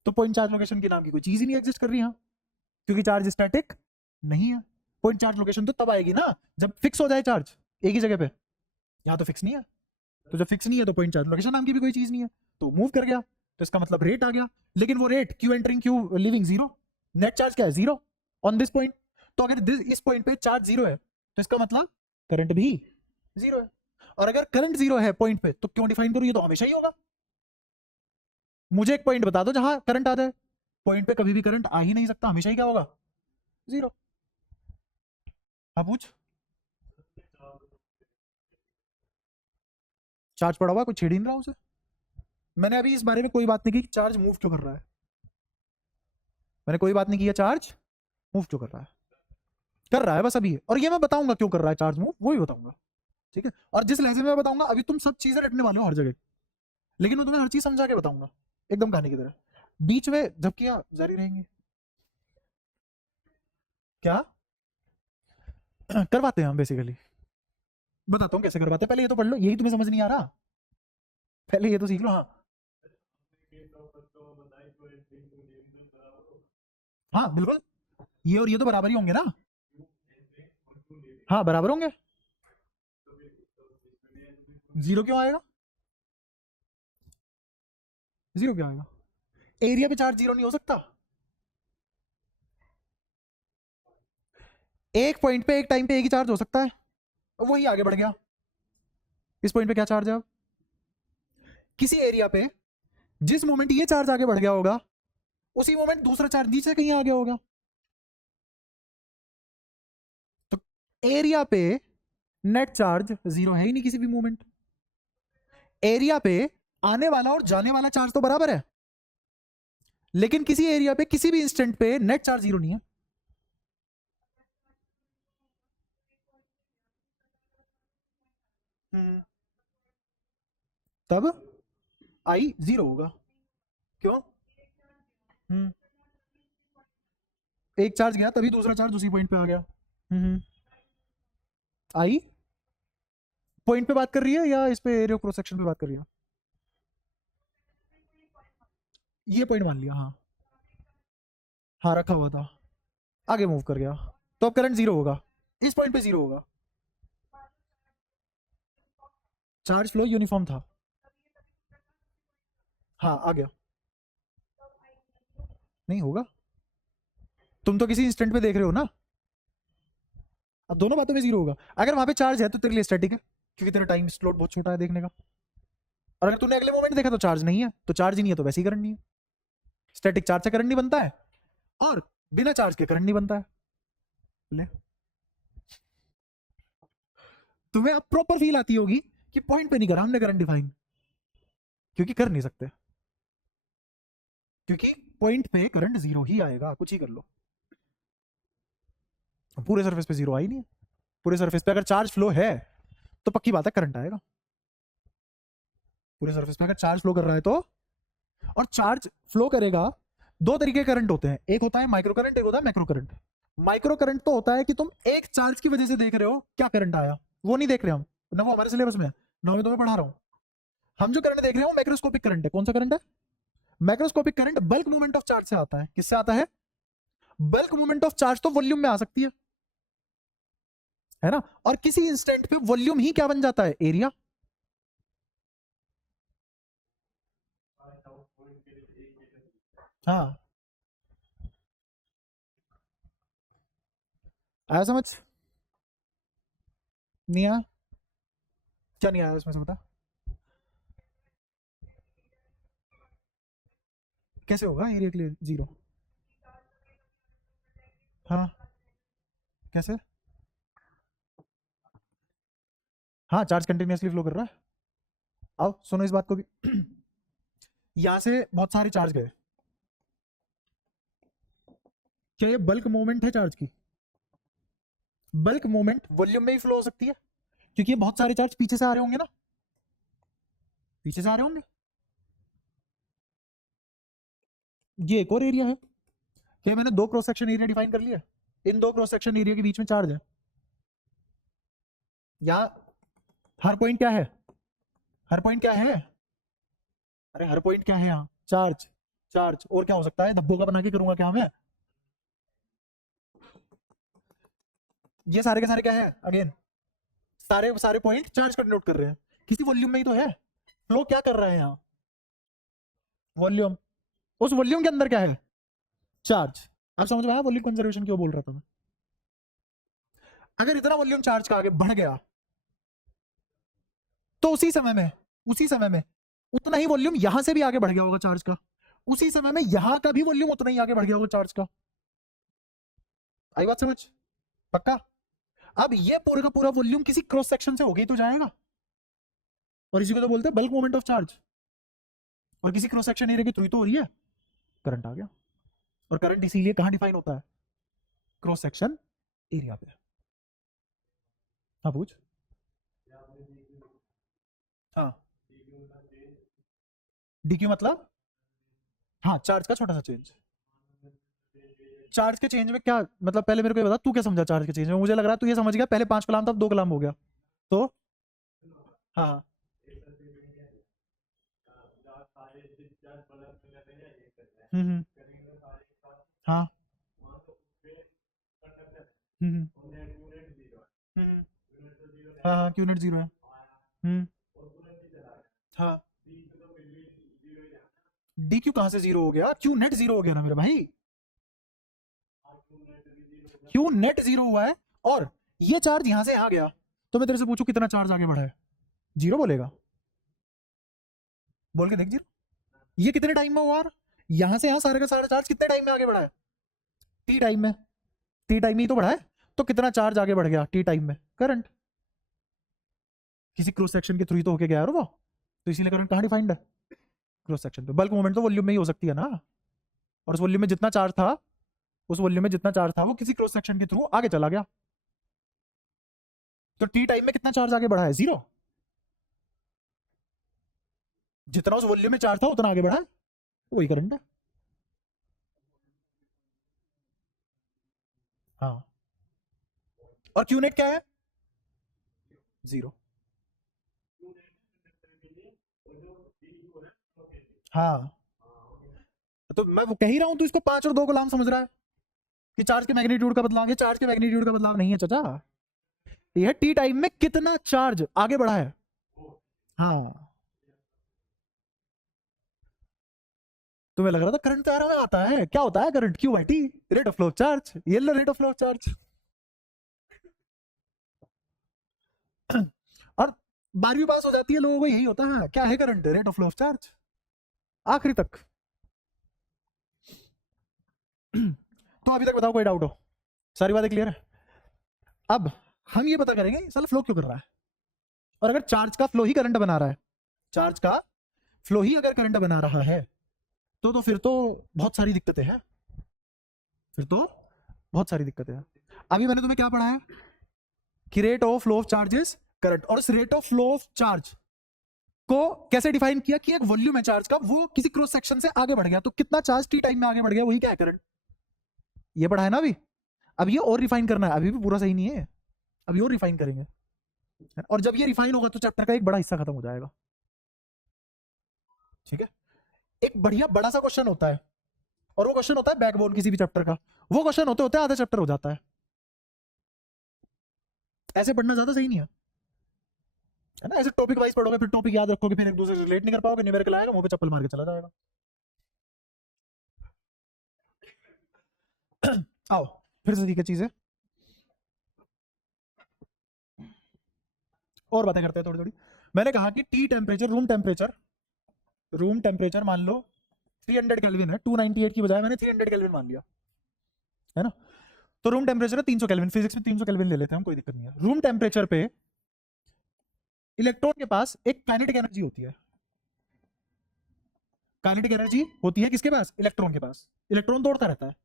तो पॉइंट चार्ज लोकेशन के नाम की कोई चीज ही नहीं एग्जिस्ट कर रही है, क्योंकि चार्ज स्टैटिक नहीं है। पॉइंट चार्ज लोकेशन तो तब आएगी ना जब फिक्स हो जाए चार्ज एक ही जगह पे, यहाँ तो फिक्स नहीं है। तो जब फिक्स नहीं है तो पॉइंट चार्ज लोकेशन नाम की भी कोई चीज नहीं है, तो मूव कर गया, तो इसका मतलब रेट आ गया। लेकिन वो rate Q entering Q living zero, net charge क्या है जीरो ऑन दिस पॉइंट। तो अगर इस पॉइंट पे चार्ज जीरो है तो इसका मतलब करंट भी जीरो है। और अगर करंट जीरो है पॉइंट पे तो क्यों डिफाइन करूं, ये तो हमेशा ही होगा। मुझे एक पॉइंट बता दो जहां करंट आ जाए, पॉइंट पे कभी भी करंट आ ही नहीं सकता, हमेशा ही क्या होगा, जीरो। हाँ पूछ। चार्ज पड़ा हुआ, कुछ छेड़ ही नहीं रहा उसे। मैंने अभी इस बारे में कोई बात नहीं की चार्ज मूव क्यों कर रहा है, मैंने कोई बात नहीं किया चार्ज मूव क्यों कर रहा है बस अभी। और ये मैं बताऊंगा क्यों कर रहा है चार्ज मूव, वो भी बताऊंगा, ठीक है। और जिस लहजे में मैं बताऊंगा अभी तुम सब चीजें रटने वाले हो हर जगह, लेकिन मैं तुम्हें हर चीज समझा के बताऊंगा एकदम कहानी की तरह, बीच में झपकियां जारी रहेंगी। क्या करवाते हैं हम बेसिकली, बताता हूँ कैसे करवाते हैं, पहले ये तो पढ़ लो, यही तुम्हें समझ नहीं आ रहा, पहले ये तो सीख लो। हाँ हाँ बिल्कुल, ये और ये तो बराबर ही होंगे ना। हाँ बराबर होंगे, जीरो क्यों आएगा, जीरो क्यों आएगा, एरिया पे चार्ज जीरो नहीं हो सकता। एक पॉइंट पे एक टाइम पे एक ही चार्ज हो सकता है, वही आगे बढ़ गया। इस पॉइंट पे क्या चार्ज है अब, किसी एरिया पे जिस मोमेंट ये चार्ज आगे बढ़ गया होगा उसी मोमेंट दूसरा चार्ज नीचे कहीं आ गया होगा। तो एरिया पे नेट चार्ज जीरो है ही नहीं किसी भी मोमेंट, एरिया पे आने वाला और जाने वाला चार्ज तो बराबर है, लेकिन किसी एरिया पे किसी भी इंस्टेंट पे नेट चार्ज जीरो नहीं है। तब आई जीरो होगा, क्यों, हम्म, एक चार्ज गया तभी दूसरा चार्ज उसी पॉइंट पे आ गया। हम्म, आई पॉइंट पे बात कर रही है या इस पे एरिया क्रॉस सेक्शन पे बात कर रही है, ये पॉइंट मान लिया, हाँ हाँ रखा हुआ था, आगे मूव कर गया, तो अब करंट जीरो होगा, इस पॉइंट पे जीरो होगा, चार्ज फ्लो यूनिफॉर्म था। हाँ आ गया, नहीं होगा, तुम तो किसी इंस्टेंट पे देख रहे हो ना, अब दोनों बातों में जीरो होगा। अगर वहां पे चार्ज है तो तेरे लिए स्टैटिक है, क्योंकि तेरा टाइम स्लॉट बहुत छोटा है देखने का। और अगर तूने अगले मोमेंट देखा तो चार्ज नहीं है, तो चार्ज ही नहीं है तो वैसे ही करंट नहीं है। स्टैटिक चार्ज से करंट नहीं बनता है और बिना चार्ज के करंट नहीं बनता है। ले, तुम्हें अब प्रॉपर फील आती होगी कि पॉइंट पे नहीं करा हमने करंट डिफाइन, क्योंकि कर नहीं सकते, क्योंकि पॉइंट पे करंट जीरो ही आएगा, कुछ ही कर लो। पूरे सरफेस पे जीरो आई नहीं है, पूरे सरफेस पे अगर चार्ज फ्लो है तो पक्की बात है करंट आएगा। पूरे सरफेस पे अगर चार्ज फ्लो कर रहा है तो, और चार्ज फ्लो करेगा, दो तरीके के करंट होते हैं, एक होता है माइक्रो करंट, एक होता है मैक्रो करंट। माइक्रो करंट तो होता है कि तुम एक चार्ज की वजह से देख रहे हो क्या करंट आया, वो नहीं देख रहे हम ना, वो हमारे सिलेबस में है ना, मैं तुम्हें पढ़ा रहा हूं। हम जो करंट देख रहे हो मैक्रोस्कोपिक करंट है। कौन सा करंट है, macroscopic current bulk movement of charge से आता है। किससे आता है, बल्क मूवमेंट ऑफ चार्ज तो वॉल्यूम में आ सकती है ना, और किसी इंस्टेंट पे वॉल्यूम ही क्या बन जाता है, एरिया। हाँ आया समझ, नहीं आया, क्या नहीं आया इसमें से बता, कैसे होगा एरिया क्लियर जीरो, हाँ कैसे, हाँ चार्ज कंटिन्यूसली फ्लो कर रहा है। आओ सुनो इस बात को भी यहां से बहुत सारे चार्ज गए, क्या ये बल्क मूवमेंट है चार्ज की, बल्क मूवमेंट वॉल्यूम में ही फ्लो हो सकती है, क्योंकि ये बहुत सारे चार्ज पीछे से आ रहे होंगे ना, पीछे से आ रहे होंगे। ये एक और एरिया है, क्या मैंने दो क्रॉस सेक्शन एरिया डिफाइन कर लिया, इन दो क्रॉस सेक्शन एरिया के बीच में चार्ज है। यहाँ हर पॉइंट क्या है, हर पॉइंट क्या है, अरे हर पॉइंट क्या है यहाँ, चार्ज। चार्ज और क्या हो सकता है, धब्बों का बना के करूंगा क्या मैं, ये सारे के सारे क्या है अगेन, सारे सारे पॉइंट चार्ज का डिनोट कर रहे हैं, किसी वॉल्यूम में ही तो है। फ्लो क्या कर रहा है यहाँ, वॉल्यूम, उस वॉल्यूम के अंदर क्या है, चार्ज। अब समझ में आया वॉल्यूम कंजर्वेशन क्यों बोल रहा था मैं। अगर इतना वॉल्यूम चार्ज का आगे बढ़ गया तो उसी समय में उतना ही वॉल्यूम यहां से भी आगे बढ़ गया होगा चार्ज का, उसी समय में यहां का भी वॉल्यूम उतना ही आगे बढ़ गया होगा चार्ज का। आई बात समझ, पक्का। अब ये पूरा का पूरा वॉल्यूम किसी क्रॉस सेक्शन से होके ही तो जाएगा, और इसी को तो बोलते हैं बल्क मूवमेंट ऑफ चार्ज, और किसी क्रॉस सेक्शन एरिया के थ्रू तो हो रही है, करंट आ गया। और करंट इसीलिए कहां डिफाइन होता है, क्रॉस सेक्शन एरिया पे। हाँ पूछ। हाँ डीक्यू मतलब, हाँ चार्ज का छोटा सा चेंज। चार्ज के चेंज में क्या मतलब, पहले मेरे को ये बता तू क्या समझा चार्ज के चेंज में, मुझे लग रहा है तू ये समझ गया पहले 5 कलाम था अब 2 कलाम हो गया। तो हाँ हम्म हाँ हम्म हम्म, हाँ हाँ क्यू नेट जीरो है। हम्म हाँ डी क्यू कहाँ से जीरो हो गया, क्यू नेट जीरो हो गया ना मेरे भाई, क्यू नेट जीरो हुआ है, और ये चार्ज यहां से आ गया, तो मैं तेरे से पूछू कितना चार्ज आगे बढ़ा है, जीरो बोलेगा, बोल के देख जीरो। ये कितने टाइम में हुआ यार, यहां से यहां सारे का सारा चार्ज कितने टाइम में आगे बढ़ा है, टी टाइम में, टी टाइम में ही तो बढ़ा है, तो कितना चार्ज आगे बढ़ गया टी टाइम में, करंट, किसी क्रॉस सेक्शन के थ्रू तो होके गया यार वो, तो इसीलिए करंट कहाँ डिफाइंड है, क्रॉस सेक्शन पे। बल्क मूवमेंट तो वॉल्यूम में ही हो सकती है ना, और उस वॉल्यूम में जितना चार्ज था, उस वॉल्यूम में जितना चार्ज था वो किसी क्रॉस सेक्शन के थ्रू आगे चला गया, तो टी टाइम में कितना चार्ज आगे बढ़ा है, जीरो, जितना उस वॉल्यूम में चार्ज था उतना आगे बढ़ा है, वही करंट है। हाँ और क्यू नेट क्या है, जीरो। हाँ तो मैं वो कह ही रहा हूँ, तो इसको 5 और 2 गुलाम समझ रहा है कि चार्ज के मैग्नीट्यूड का बदलाव, ये चार्ज के मैग्नीट्यूड का बदलाव नहीं है चाचा, ये है टी टाइम में कितना चार्ज आगे बढ़ा है। हाँ तुम्हें लग रहा था करंट तो यार हमें आता है, क्या होता है current, q by t, rate of flow of charge, ये लो rate of flow of charge. और 12वीं पास हो जाती है लोगों को यही होता है, क्या है current, rate of flow of charge, आखिरी तक। तो अभी तक बताओ कोई डाउट हो, सारी बातें क्लियर है। अब हम ये पता करेंगे साला फ्लो क्यों कर रहा है, और अगर चार्ज का फ्लो ही करंट बना रहा है, चार्ज का फ्लो ही अगर करंट बना रहा है, तो फिर तो बहुत सारी दिक्कतें हैं, फिर तो बहुत सारी दिक्कतें हैं। अभी मैंने तुम्हें क्या पढ़ा है कि rate of flow of charges current, और इस rate of flow of charge को कैसे डिफाइन किया कि एक वॉल्यूम है चार्ज का, वो किसी क्रॉस सेक्शन से आगे बढ़ गया, तो कितना चार्ज टी टाइम में आगे बढ़ गया, वही क्या है करंट, ये पढ़ा है ना अभी। अब ये और रिफाइन करना है, अभी भी पूरा सही नहीं है, अभी और रिफाइन करेंगे, और जब ये रिफाइन होगा तो चैप्टर का एक बड़ा हिस्सा खत्म हो जाएगा, ठीक है। एक बढ़िया बड़ा सा क्वेश्चन होता है, और वो क्वेश्चन होता है बैकबोन किसी भी चैप्टर का, वो क्वेश्चन होते होते आधा चैप्टर हो जाता है, ऐसे पढ़ना ज्यादा सही नहीं है ना, ऐसे टॉपिक वाइज पढ़ोगे फिर टॉपिक याद रखोगे, फिर एक दूसरे से रिलेट नहीं कर पाओगे, न्यूमेरिकल आएगा मुंह पे चप्पल मार के चला जाएगा। आओ फिर से ठीक है चीजें, और बातें करते हैं थोड़ी थोड़ी। मैंने कहा कि टी टेम्परेचर, रूम टेम्परेचर मान लो 300 केल्विन है, 298 की बजाय मैंने 300 केल्विन मान लिया, है ना। तो रूम टेम्परेचर है 300 केल्विन, फिजिक्स में 300 केल्विन ले लेते हैं हम, कोई दिक्कत नहीं है। रूम टेम्परेचर पे इलेक्ट्रॉन के पास एक काइनेटिक एनर्जी होती है, काइनेटिक एनर्जी होती है किसके पास, इलेक्ट्रॉन के पास, इलेक्ट्रॉन दौड़ता रहता है,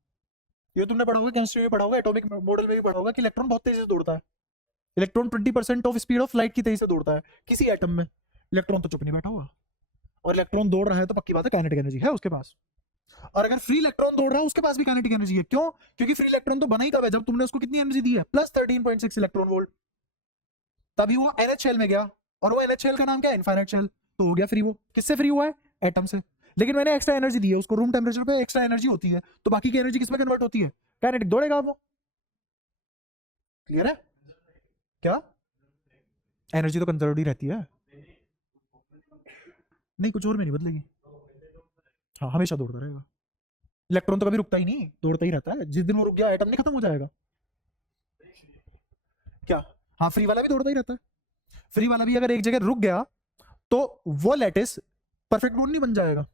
ये तुमने पढ़ा होगा, केमिस्ट्री में पढ़ा होगा, एटॉमिक मॉडल में भी पढ़ा होगा कि इलेक्ट्रॉन बहुत तेजी से दौड़ता है। Electron 20% of speed of light की तेजी से दौड़ता है किसी एटम में। इलेक्ट्रॉन तो चुप नहीं बैठा हुआ, और इलेक्ट्रॉन दौड़ रहा है तो पक्की बात है काइनेटिक एनर्जी है उसके पास। और अगर फ्री इलेक्ट्रॉन दौड़ रहा है उसके पास भी काइनेटिक एनर्जी है। क्यों? क्योंकि फ्री इलेक्ट्रॉन तो बना ही तब है जब तुमने उसको कितनी एनर्जी दी है, प्लस 13.6 इलेक्ट्रॉन वोल्ट। तभी वो NH शेल में गया, और वो NH शेल का नाम क्या है, इनफाइनाइट शेल। तो हो गया फ्री। वो किससे फ्री हुआ है? एटम से। लेकिन मैंने एक्स्ट्रा एनर्जी दी है उसको, रूम टेम्परेचर पे एक्स्ट्रा एनर्जी होती है, तो बाकी की एनर्जी किसमें कन्वर्ट होती है? काइनेटिक, दौड़ेगा वो। क्लियर है? क्या एनर्जी तो कंजर्व ही रहती है, नहीं कुछ और में नहीं बदलेगी। हाँ, हमेशा दौड़ता रहेगा। इलेक्ट्रॉन तो कभी रुकता ही नहीं, दौड़ता ही रहता है। जिस दिन वो रुक गया एटम नहीं खत्म हो जाएगा क्या? हाँ, फ्री वाला भी दौड़ता ही रहता है। फ्री वाला भी अगर एक जगह रुक गया तो वो लैटिस परफेक्ट मोड नहीं बन जाएगा।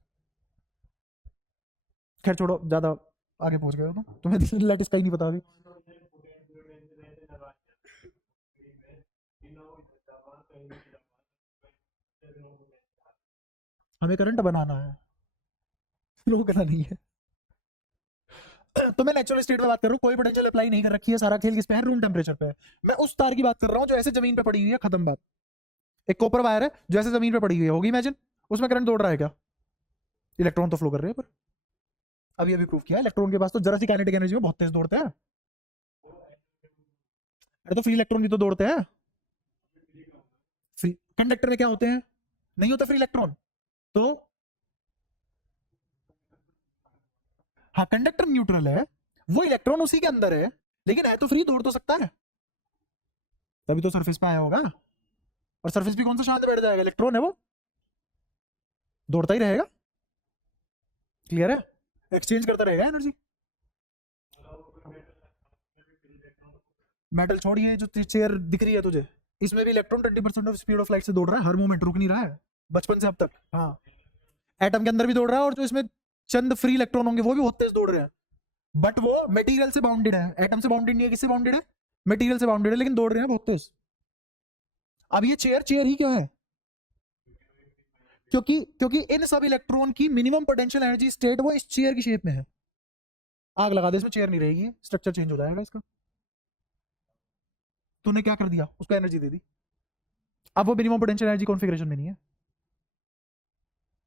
खैर छोड़ो, ज्यादा आगे पहुंच गए हो तुम, तुम्हें लैटिस का ही नहीं पता अभी। हमें करंट बनाना है, रोकना नहीं है। तो मैं नेचुरल स्टेट में बात कर रहा हूँ, कोई पोटेंशियल अप्लाई नहीं कर रखी है, सारा खेल किस पे है? रूम टेम्परेचर पे है। मैं उस तार की बात कर रहा हूँ जो ऐसे जमीन पे पड़ी हुई है, खत्म बात। एक कॉपर वायर है जो ऐसे जमीन पे पड़ी हुई है, होगी इमेजिन, उसमें करंट दौड़ रहा है क्या? इलेक्ट्रॉन तो फ्लो कर रहे हैं, पर अभी अभी प्रूव किया इलेक्ट्रॉन के पास तो जरा सी काइनेटिक एनर्जी में बहुत तेज दौड़ते हैं। अरे तो फ्री इलेक्ट्रॉन भी तो दौड़ते हैं। फ्री कंडक्टर में क्या होते हैं? नहीं होता फ्री इलेक्ट्रॉन। तो हाँ, कंडक्टर न्यूट्रल है, वो इलेक्ट्रॉन उसी के अंदर है, लेकिन है तो फ्री, दौड़ तो सकता है। तभी तो सरफेस पे आया होगा, और सरफेस पे कौन सा शांत बैठ जाएगा? इलेक्ट्रॉन है वो, दौड़ता ही रहेगा। क्लियर है? एक्सचेंज करता रहेगा एनर्जी। मेटल छोड़िए, जो चेयर दिख रही है तुझे, इसमें भी electron 20% of speed of light से दौड़ रहा है, हर मोमेंट रुक नहीं रहा है, बचपन से अब तक। हाँ, एटम के अंदर भी दौड़ रहा है, और जो इसमें चंद फ्री इलेक्ट्रॉन होंगे वो भी बहुत तेज दौड़ रहे हैं। बट वो मटेरियल से बाउंडेड है, एटम से बाउंडेड नहीं है। किससे बाउंडेड है? मटेरियल से बाउंडेड है, लेकिन दौड़ रहे हैं बहुत तेज। अब ये चेयर चेयर ही क्यों है? क्योंकि क्योंकि इन सब इलेक्ट्रॉन की मिनिमम पोटेंशियल एनर्जी स्टेट वो इस चेयर की शेप में है। आग लगा दे इसमें, चेयर नहीं रहेगी, स्ट्रक्चर चेंज हो जाएगा इसका। तूने क्या कर दिया? उसको एनर्जी दे दी, अब वो मिनिमम पोटेंशियल एनर्जी कॉन्फ़िगरेशन में नहीं है,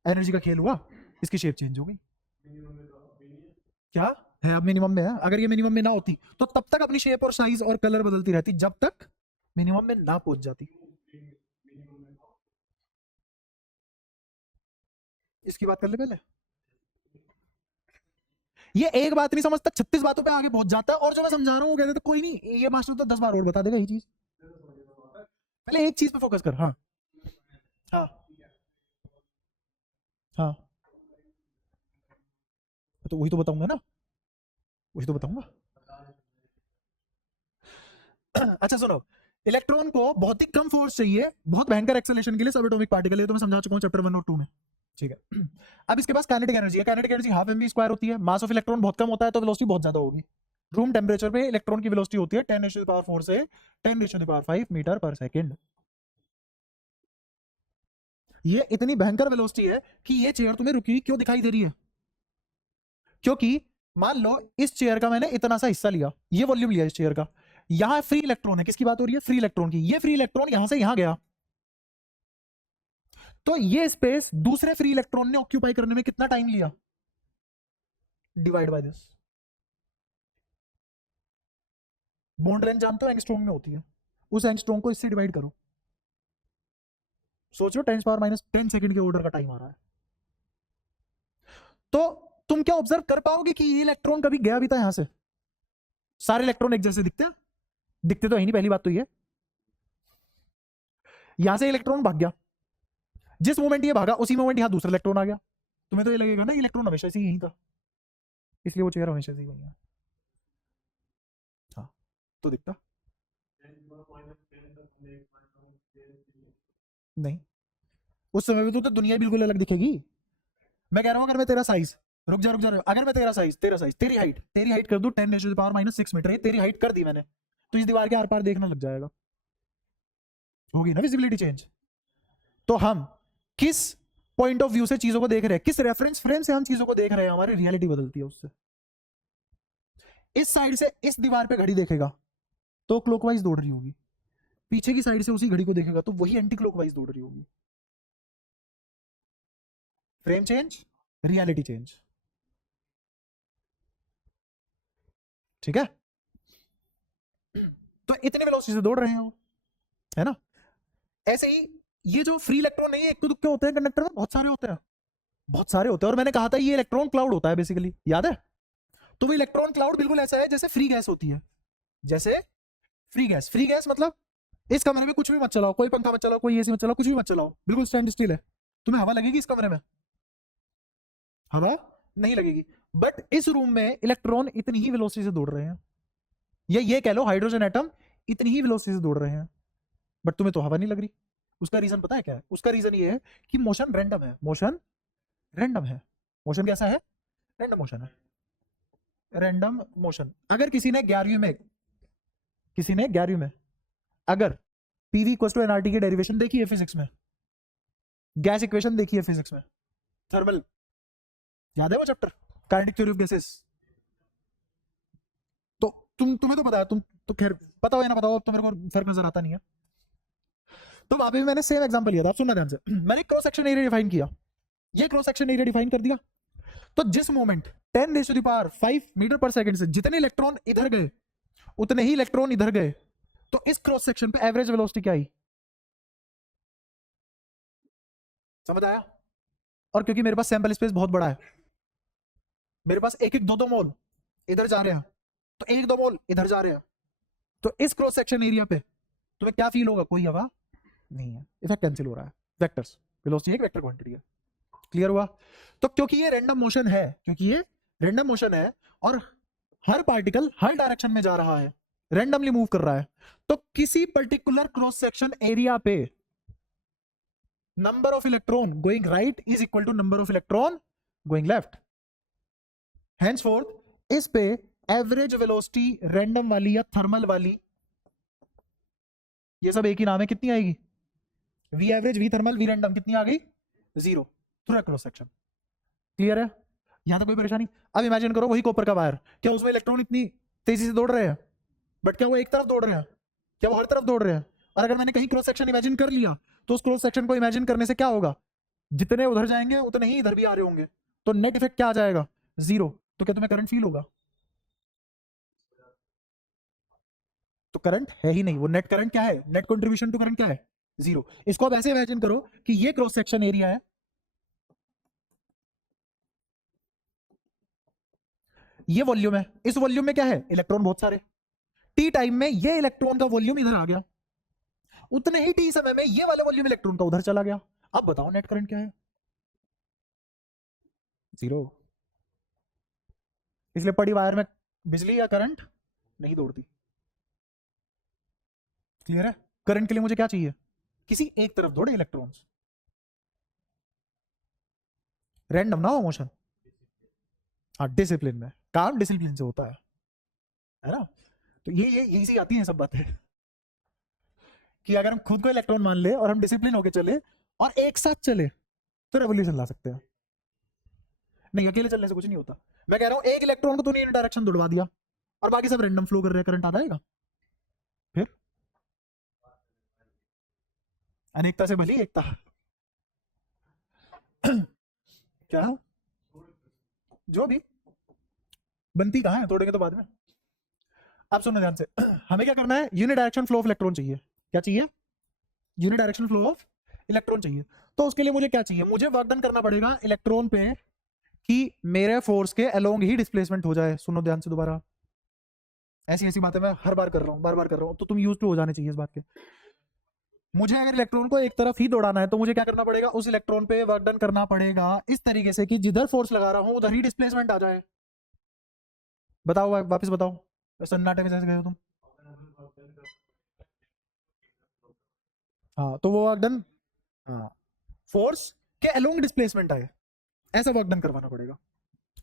एनर्जी का खेल हुआ, इसकी शेप चेंज हो गई। क्या है? अब मिनिमम में है। अगर ये मिनिमम में ना होती तो तब तक अपनी शेप और साइज और कलर बदलती रहती, जब तक मिनिमम में ना पहुंच जाती। इसकी बात कर ले पहले। ये एक बात नहीं समझता, 36 बातों पे आगे पहुंच जाता है, और जो मैं समझा रहा हूँ कहते तो कोई नहीं, ये मास्टर तो 10 बार और बता देगा ये चीज। पहले एक चीज पे फोकस कर। हाँ हाँ हाँ, तो वही तो बताऊंगा ना, वही तो बताऊंगा। अच्छा सुनो, इलेक्ट्रॉन को बहुत ही कम फोर्स चाहिए बहुत भयंकर एक्सेलरेशन के लिए सब एटॉमिक पार्टिकल है, तो मैं समझा चुका हूं चैप्टर 1 और 2 में। ठीक है। अब इसके पास काइनेटिक एनर्जी है, kinetic energy half mv square होती है। मास ऑफ इलेक्ट्रॉन बहुत कम होता है तो वेलोसिटी बहुत ज्यादा होगी। रूम टेम्परेचर पे इलेक्ट्रॉन की वेलोसिटी होती है 10⁻⁴ से 10⁻⁵ मीटर पर सेकेंड। ये इतनी भयंकर वेलोसिटी है कि ये चेयर तुम्हें रुकी क्यों दिखाई दे रही है? क्योंकि मान लो इस चेयर का मैंने इतना सा हिस्सा लिया, ये वॉल्यूम लिया इस चेयर का, यहां फ्री इलेक्ट्रॉन है। किसकी बात हो रही है? फ्री इलेक्ट्रॉन की। ये फ्री इलेक्ट्रॉन यहां से यहां गया, तो ये स्पेस दूसरे फ्री इलेक्ट्रॉन ने ऑक्यूपाई करने में कितना टाइम लिया? Divide by this. Bond length जानते हो एंगस्ट्रॉम में होती है, उस एंगस्ट्रॉम को इससे डिवाइड करो। सोचो 10⁻⁻10 सेकंड के ऑर्डर का टाइम आ रहा है। तो तुम क्या ऑब्जर्व कर पाओगे कि ये इलेक्ट्रॉन कभी गया भी था यहां से? सारे इलेक्ट्रॉन एक जैसे दिखते हैं? दिखते तो है नहीं, पहली बात तो ये। यहां से इलेक्ट्रॉन भाग गया, जिस मोमेंट ये भागा उसी मोमेंट यहां दूसरा इलेक्ट्रॉन आ गया। तुम्हें तो ये लगेगा ना इलेक्ट्रॉन हमेशा से यहीं था, इसलिए वो चेयर हमेशा से ही वही है। हाँ, तो दिखता नहीं, उस समय में तो दुनिया बिल्कुल अलग दिखेगी। मैं कह रहा हूं अगर मैं तेरा साइज, रुक जा रुक जा, अगर मैं तेरा साइज तेरी हाइट कर दूं 10⁻⁻⁶ मीटर, तेरी हाइट कर दी मैंने, तो इस दीवार के आर पार देखना लग जाएगा, होगी ना विजिबिलिटी चेंज। तो हम किस पॉइंट ऑफ व्यू से चीजों को देख रहे हैं, किस रेफरेंस फ्रेम से हम चीजों को देख रहे हैं, हमारी रियलिटी बदलती है उससे। इस साइड से इस दीवार पे घड़ी देखेगा तो क्लॉकवाइज दौड़ रही होगी, पीछे की साइड से उसी घड़ी को देखेगा तो वही एंटी क्लॉकवाइज दौड़ रही होगी। Frame change, reality change. ठीक है, तो इतने वेलोसिटी से दौड़ रहे हैं वो, है ना। ऐसे ही ये जो फ्री इलेक्ट्रॉन नहीं है, एक तो दुक्के होते हैं कंडक्टर में, बहुत सारे होते हैं, बहुत सारे होते हैं। और मैंने कहा था ये इलेक्ट्रॉन क्लाउड होता है बेसिकली, याद है। तो वो इलेक्ट्रॉन क्लाउड बिल्कुल ऐसा है जैसे फ्री गैस होती है, जैसे फ्री गैस। फ्री गैस मतलब इस कमरे में कुछ भी मत चलाओ, कोई पंखा मत चलाओ, कोई एसी मत चलाओ, कुछ भी मत चलाओ, बिल्कुल स्टैंड स्टिल है, तुम्हें हवा लगेगी इस कमरे में? हवा नहीं लगेगी। बट इस रूम में इलेक्ट्रॉन इतनी ही वेलोसिटी से दौड़ रहे हैं, या ये कह लो हाइड्रोजन एटम इतनी ही वेलोसिटी से दौड़ रहे हैं, बट तुम्हें तो हवा नहीं लग रही। उसका रीजन पता है क्या है? उसका रीजन ये है कि मोशन रैंडम है, मोशन रैंडम है। मोशन कैसा है? रैंडम मोशन है, रैंडम मोशन। अगर किसी ने 11वीं में अगर पीवी इक्वल टू एनआरटी की डेरिवेशन देखी है फिजिक्स में, गैस इक्वेशन देखी है फिजिक्स में, थर्मल, याद है वो chapter, kinetic theory of gases. तो तुम्हें तो पता है, तुम तो खैर पता हो या ना पता हो, अब तो मेरे को फर्क नजर आता नहीं है। तो वहां पे भी मैंने सेम एग्जांपल लिया था, आप सुनना ध्यान से। मैंने क्रॉस सेक्शन एरिया डिफाइन किया, ये क्रॉस सेक्शन एरिया डिफाइन कर दिया। तो जिस मोमेंट 10⁵ मीटर पर सेकंड से जितने इलेक्ट्रॉन इधर गए उतने ही इलेक्ट्रॉन इधर गए, तो इस क्रॉस सेक्शन पे एवरेज वेलोसिटी क्या आई? समझ आया? और क्योंकि मेरे पास सैंपल स्पेस बहुत बड़ा है, मेरे पास एक एक दो मोल इधर जा रहे हैं, तो एक दो मोल इधर जा रहे हैं, तो इस क्रॉस सेक्शन एरिया पे तुम्हें क्या फील होगा? कोई हवा नहीं है, इफेक्ट कैंसिल हो रहा है। वेक्टर्स, वेलोसिटी एक वेक्टर क्वांटिटी है। क्लियर हुआ? तो क्योंकि ये रैंडम मोशन है, क्योंकि ये रैंडम मोशन है और हर पार्टिकल हर डायरेक्शन में जा रहा है, रैंडमली मूव कर रहा है, तो किसी पर्टिकुलर क्रॉस सेक्शन एरिया पे number of electron going right is equal to number of electron going left. Henceforth इस पे एवरेज वेलोसिटी रैंडम वाली या थर्मल वाली, ये सब एक ही नाम है, कितनी आएगी? V average, v thermal, v random, कितनी आ गई? 0 थ्रू क्रॉस सेक्शन। क्लियर है? यहां तक कोई परेशानी? अब इमेजिन करो वही कॉपर का वायर, क्या उसमें इलेक्ट्रॉन इतनी तेजी से दौड़ रहे हैं? बट क्या वो एक तरफ दौड़ रहे हैं? क्या वो हर तरफ दौड़ रहे हैं? और अगर मैंने कहीं क्रॉस सेक्शन इमेजिन कर लिया, तो उस क्रॉस सेक्शन को इमेजिन करने से क्या होगा? जितने उधर जाएंगे उतने ही इधर भी आ रहे होंगे, तो नेट इफेक्ट क्या आ जाएगा? 0। तो क्या तुम्हें करंट फील होगा? तो करंट है ही नहीं, वो नेट करंट क्या है? नेट कंट्रीब्यूशन टू करंट क्या है? 0। इसको अब ऐसे इमेजिन करो कि ये क्रॉस सेक्शन एरिया है, ये वॉल्यूम है, इस वॉल्यूम में क्या है? इलेक्ट्रॉन बहुत सारे। टी टाइम में ये इलेक्ट्रॉन का वॉल्यूम इधर आ गया, उतने ही टी समय में ये वाला वॉल्यूम इलेक्ट्रॉन का उधर चला गया। अब बताओ नेट करंट क्या है? 0। इसलिए पड़ी वायर में बिजली या करंट नहीं दौड़ती। क्लियर है? करंट के लिए मुझे क्या चाहिए? किसी एक तरफ दौड़े इलेक्ट्रॉन्स, रैंडम ना हो मोशन। हाँ, डिसिप्लिन में काम डिसिप्लिन से होता है ना। तो ये यही से आती है सब बातें कि अगर हम खुद को इलेक्ट्रॉन मान ले और हम डिसिप्लिन होके चले और एक साथ चले तो रेवोल्यूशन ला सकते हैं। नहीं, अकेले चलने से कुछ नहीं होता। मैं कह रहा हूं एक इलेक्ट्रॉन को तूने इन डायरेक्शन दौड़वा दिया और बाकी सब रैंडम फ्लो कर रहे हैं, करंट आ जाएगा? फिर अनेकता से भली एकता। क्या जो भी बनती कहां है, तोड़ेंगे तो बाद में। अब सुनो ध्यान से, हमें क्या करना है? यूनिडायरेक्शन फ्लो ऑफ इलेक्ट्रॉन चाहिए। क्या चाहिए? यूनिडायरेक्शन फ्लो ऑफ इलेक्ट्रॉन चाहिए। तो उसके लिए मुझे क्या चाहिए? मुझे वर्क डन करना पड़ेगा इलेक्ट्रॉन पे कि मेरे फोर्स के अलोंग ही डिस्प्लेसमेंट हो जाए। सुनो ध्यान से दोबारा, ऐसी ऐसी बातें मैं हर बार कर रहा हूं, बार बार कर रहा हूं, तो तुम यूज टू हो जाने चाहिए इस बात के। मुझे अगर इलेक्ट्रॉन को एक तरफ ही दौड़ाना है तो मुझे क्या करना पड़ेगा? उस इलेक्ट्रॉन पे वर्क डन करना पड़ेगा इस तरीके से कि जिधर फोर्स लगा रहा हूं उधर ही डिस्प्लेसमेंट आ जाए। बताओ, वापस बताओ, सन्नाटे में जैसे गए हो तुम। हाँ, तो वो वर्क डन, हाँ, फोर्स के अलोंग डिस्प्लेसमेंट आए, ऐसा वर्क डन करवाना पड़ेगा।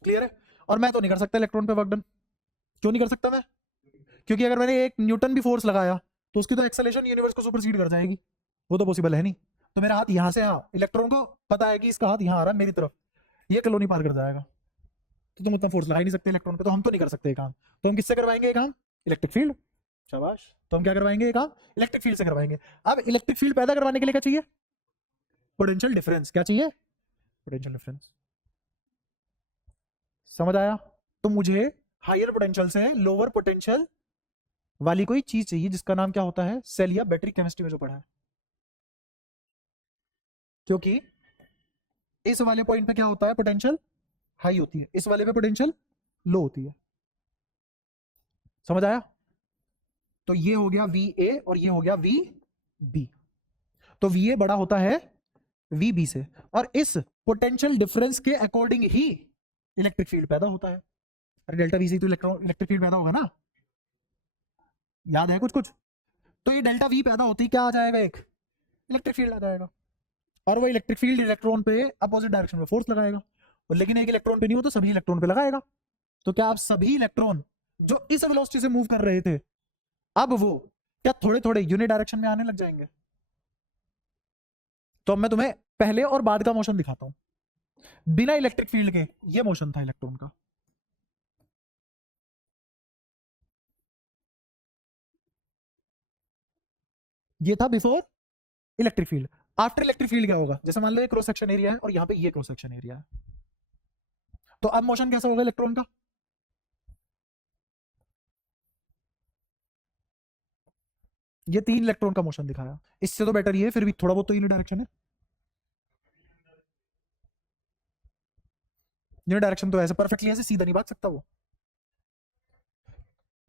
क्लियर है? और मैं तो नहीं कर सकता इलेक्ट्रॉन पे वर्क डन। क्यों नहीं कर सकता मैं? क्योंकि अगर मैंने 1 न्यूटन भी फोर्स लगाया तो उसकी तो एक्सेलेरेशन यूनिवर्स को सुपरसीड कर जाएगी, वो तो पॉसिबल है नहीं। तो मेरा हाथ यहां से, हाँ, इलेक्ट्रॉन को पता है कि इसका हाथ यहां आ रहा है मेरी तरफ, ये कॉलोनी पार कर जाएगा। तो तुम उतना फोर्स लगा ही नहीं सकते इलेक्ट्रॉन पे, तो हम तो नहीं कर सकते ये काम। तो हम किससे करवाएंगे ये काम? Electric field. शाबाश। तो हम क्या करवाएंगे ये काम? इलेक्ट्रिक फील्ड से करवाएंगे। अब इलेक्ट्रिक फील्ड पैदा करवाने के लिए क्या चाहिए? Potential difference. क्या चाहिए? Potential difference. समझ आया? तो मुझे हायर पोटेंशियल से लोअर पोटेंशियल वाली कोई चीज चाहिए जिसका नाम क्या होता है? सेल या बैटरी केमिस्ट्री में जो पढ़ा है। क्योंकि इस वाले पॉइंट पे क्या होता है? पोटेंशियल हाई होती है, इस वाले पे पोटेंशियल लो होती है। समझ आया? तो ये हो गया वी ए और ये हो गया वी बी। तो वी ए बड़ा होता है वी बी से, और इस पोटेंशियल डिफरेंस के अकॉर्डिंग ही इलेक्ट्रिक फील्ड पैदा होता है। अरे डेल्टा वी से तो इलेक्ट्रिक फील्ड पैदा होगा ना, याद है कुछ कुछ? तो ये डेल्टा वी पैदा होती क्या आ जाएगा? एक इलेक्ट्रिक फील्ड आ जाएगा, और वो इलेक्ट्रिक फील्ड इलेक्ट्रॉन पे अपोजिट डायरेक्शन में फोर्स लगाएगा। और लेकिन एक इलेक्ट्रॉन पे नहीं हो तो सभी इलेक्ट्रॉन पे लगाएगा। तो क्या आप सभी इलेक्ट्रॉन जो इस वेलोसिटी से मूव कर रहे थे, अब वो क्या थोड़े थोड़े यूनि डायरेक्शन में आने लग जाएंगे? तो अब मैं तुम्हें पहले और बाद का मोशन दिखाता हूं। बिना इलेक्ट्रिक फील्ड के ये मोशन था इलेक्ट्रॉन का। ये था before electric field. After electric field क्या होगा? जैसे मान लो ये क्रॉस सेक्शन एरिया है और यहां पे ये क्रॉस सेक्शन एरिया है, तो अब मोशन कैसा होगा इलेक्ट्रॉन का? ये 3 इलेक्ट्रॉन का मोशन दिखाया, इससे तो बेटर ये है, फिर भी थोड़ा बहुत तो यूनि डायरेक्शन है। यूनि डायरेक्शन तो ऐसे परफेक्टली ऐसे सीधा नहीं भाग सकता वो।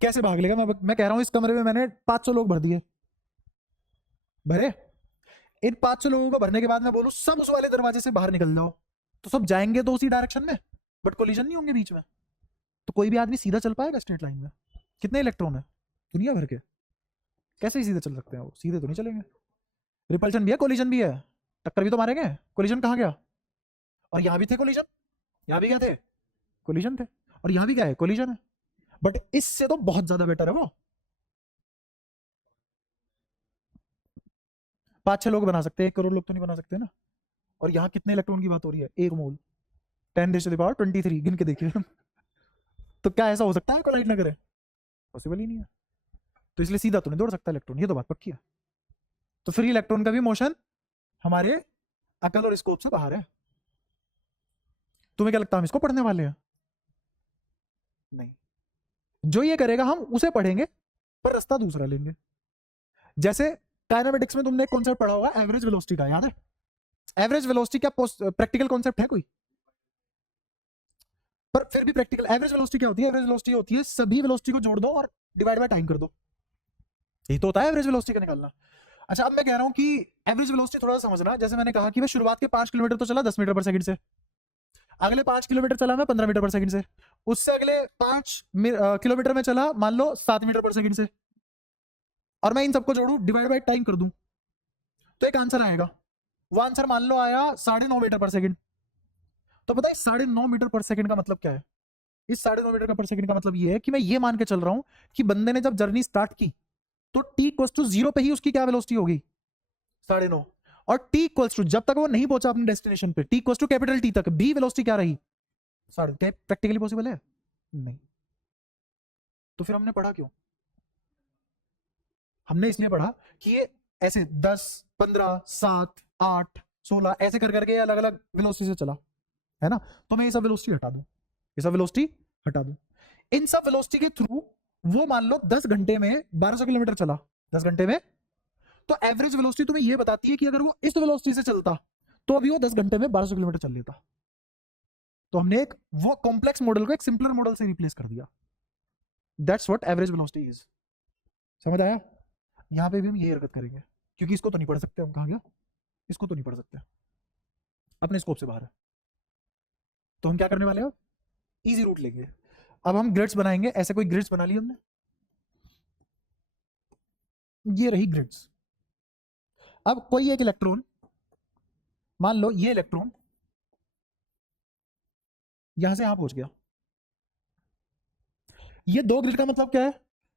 कैसे भाग लेगा? मैं कह रहा हूं इस कमरे में मैंने 500 लोग भर दिए, भरे। इन 500 लोगों को भरने के बाद मैं बोलूं सब उस वाले दरवाजे से बाहर निकल जाओ, तो सब जाएंगे तो उसी डायरेक्शन में, बट कोलिजन नहीं होंगे बीच में। तो कोई भी आदमी सीधा चल पाएगा स्ट्रेट लाइन में? कितने इलेक्ट्रॉन है दुनिया भर के, कैसे ही सीधे चल सकते हैं? वो सीधे तो नहीं चलेंगे। रिपल्शन भी है, कोलिजन भी है, टक्कर भी तो मारेंगे। कोलिजन कहाँ गया? और यहाँ भी थे कोलिजन, यहाँ भी क्या थे? कोलिजन थे। और यहाँ भी क्या है? कोलिजन है। बट इससे तो बहुत ज्यादा बेटर है वो। 5-6 लोग बना सकते हैं, 1 करोड़ लोग तो नहीं बना सकते ना। और यहाँ कितने इलेक्ट्रॉन की बात हो रही है? 1 मोल, 10⁻23 गिन के देखिए। तो क्या ऐसा हो सकता है कोलाइड ना करे? पॉसिबल ही नहीं है। तो इसलिए सीधा तो नहीं दौड़ सकता इलेक्ट्रॉन, ये तो बात पक्की है। तो फ्री इलेक्ट्रॉन का भी मोशन हमारे अकल और स्कोप से बाहर है। तुम्हें क्या लगता है हम इसको पढ़ने वाले हैं? नहीं। जो ये करेगा हम उसे पढ़ेंगे, पर रास्ता दूसरा लेंगे। जैसे काइनेमेटिक्स में तुमने एक कॉन्सेप्ट पढ़ा होगा एवरेज वेलोसिटी का, याद है? एवरेज वेलोसिटी क्या प्रैक्टिकल कॉन्सेप्ट है कोई? पर फिर भी प्रैक्टिकल। एवरेज वेलोसिटी क्या होती है? एवरेज वेलोसिटी होती है सभी वेलोसिटी को जोड़ दो और डिवाइड बाय टाइम कर दो, यही तो होता है एवरेज वेलोसिटी का निकालना। अच्छा, अब मैं कह रहा हूं कि एवरेज वेलोसिटी थोड़ा सा समझना। जैसे मैंने कहा कि मैं शुरुआत के 5 किलोमीटर तो चला 10 मीटर पर सेकंड से, अगले 5 किलोमीटर चला मैं 15 मीटर पर सेकंड से, उससे अगले 5 किलोमीटर में चला मान लो 7 मीटर पर सेकंड से, और मैं इन सबको जोड़ू डिवाइड बाय टाइम कर दूं, तो एक आंसर आएगा। वो आंसर मान लो आया 9.5 मीटर पर सेकंड। तो पता है 9.5 मीटर पर सेकंड का मतलब क्या है? इस 9.5 मीटर का पर सेकंड का मतलब ये है कि मैं ये मान के चल रहा हूं कि बंदे ने जब जर्नी स्टार्ट की तो टी इक्वल्स टू 0 पे ही उसकी क्या वेलोसिटी होगी? 9.5। और टी इक्वल्स टू जब तक वो नहीं पहुंचा अपने डेस्टिनेशन पे, t equals to capital T तक भी वेलोसिटी क्या रही? 9.5। क्या प्रैक्टिकली पॉसिबल है? नहीं। तो फिर हमने पढ़ा क्यों? हमने इसलिए पढ़ा कि ये ऐसे 10, 15, 7, 8, 16 ऐसे कर करके अलग अलग वेलोसिटी से चला है ना। तो मैं ये सब वेलोसिटी हटा दूं, ये सब वेलोसिटी हटा दूं। इन सब वेलोसिटी के थ्रू वो मान लो 10 घंटे में 1200 किलोमीटर चला, 10 घंटे में। तो एवरेज वेलोसिटी तुम्हें ये बताती है कि अगर वो इस वेलोसिटी से चलता तो अभी वो 10 घंटे में 1200 किलोमीटर चल लेता। तो हमने एक वो कॉम्प्लेक्स मॉडल को एक सिंपलर मॉडल से रिप्लेस कर दिया। That's what average velocity is. समझ आया? यहां पे भी हम ये हरकत करेंगे, क्योंकि इसको तो नहीं पढ़ सकते हम। कहां गया? इसको तो नहीं पढ़ सकते, अपने स्कोप से बाहर है। तो हम क्या करने वाले हैं? अब इजी रूट लेंगे। अब हम ग्रिड्स बनाएंगे। ऐसे कोई ग्रिड्स बना ली हमने, ये रही ग्रिड्स। अब कोई एक इलेक्ट्रॉन, मान लो ये इलेक्ट्रॉन यहां से यहां पहुंच गया। ये 2 ग्रिड का मतलब क्या है?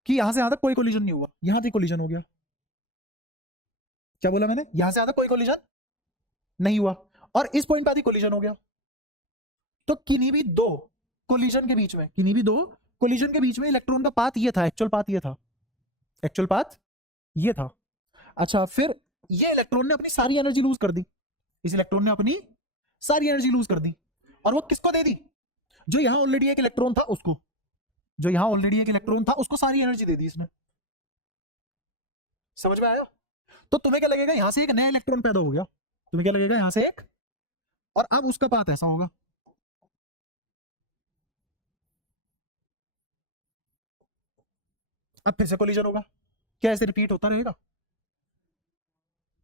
कि यहां से यहां तक कोई कोलिजन नहीं हुआ, यहां तक कोलिजन हो गया। क्या बोला मैंने? यहां से यहां तक कोई कोलिजन नहीं हुआ, और इस पॉइंट पे आदि कोलिजन हो गया। तो किन्हीं भी 2 कोलिजन के बीच में, किन्हीं भी दो कोलिजन के बीच में इलेक्ट्रॉन का पाथ ये था, एक्चुअल पाथ ये था, एक्चुअल पाथ ये था। अच्छा, फिर ये इलेक्ट्रॉन ने अपनी सारी एनर्जी लूज कर दी, इस इलेक्ट्रॉन ने अपनी सारी एनर्जी लूज कर दी, और वो किसको दे दी? जो यहां ऑलरेडी एक इलेक्ट्रॉन था उसको, जो यहां ऑलरेडी एक इलेक्ट्रॉन था उसको सारी एनर्जी दे दी इसने। समझ में आया? तो तुम्हें क्या लगेगा, यहां से एक नया इलेक्ट्रॉन पैदा हो गया, तुम्हें क्या लगेगा, यहां से एक, और अब उसका पाथ ऐसा होगा, अब फिर से कोलिजन होगा। क्या ऐसे रिपीट होता रहेगा?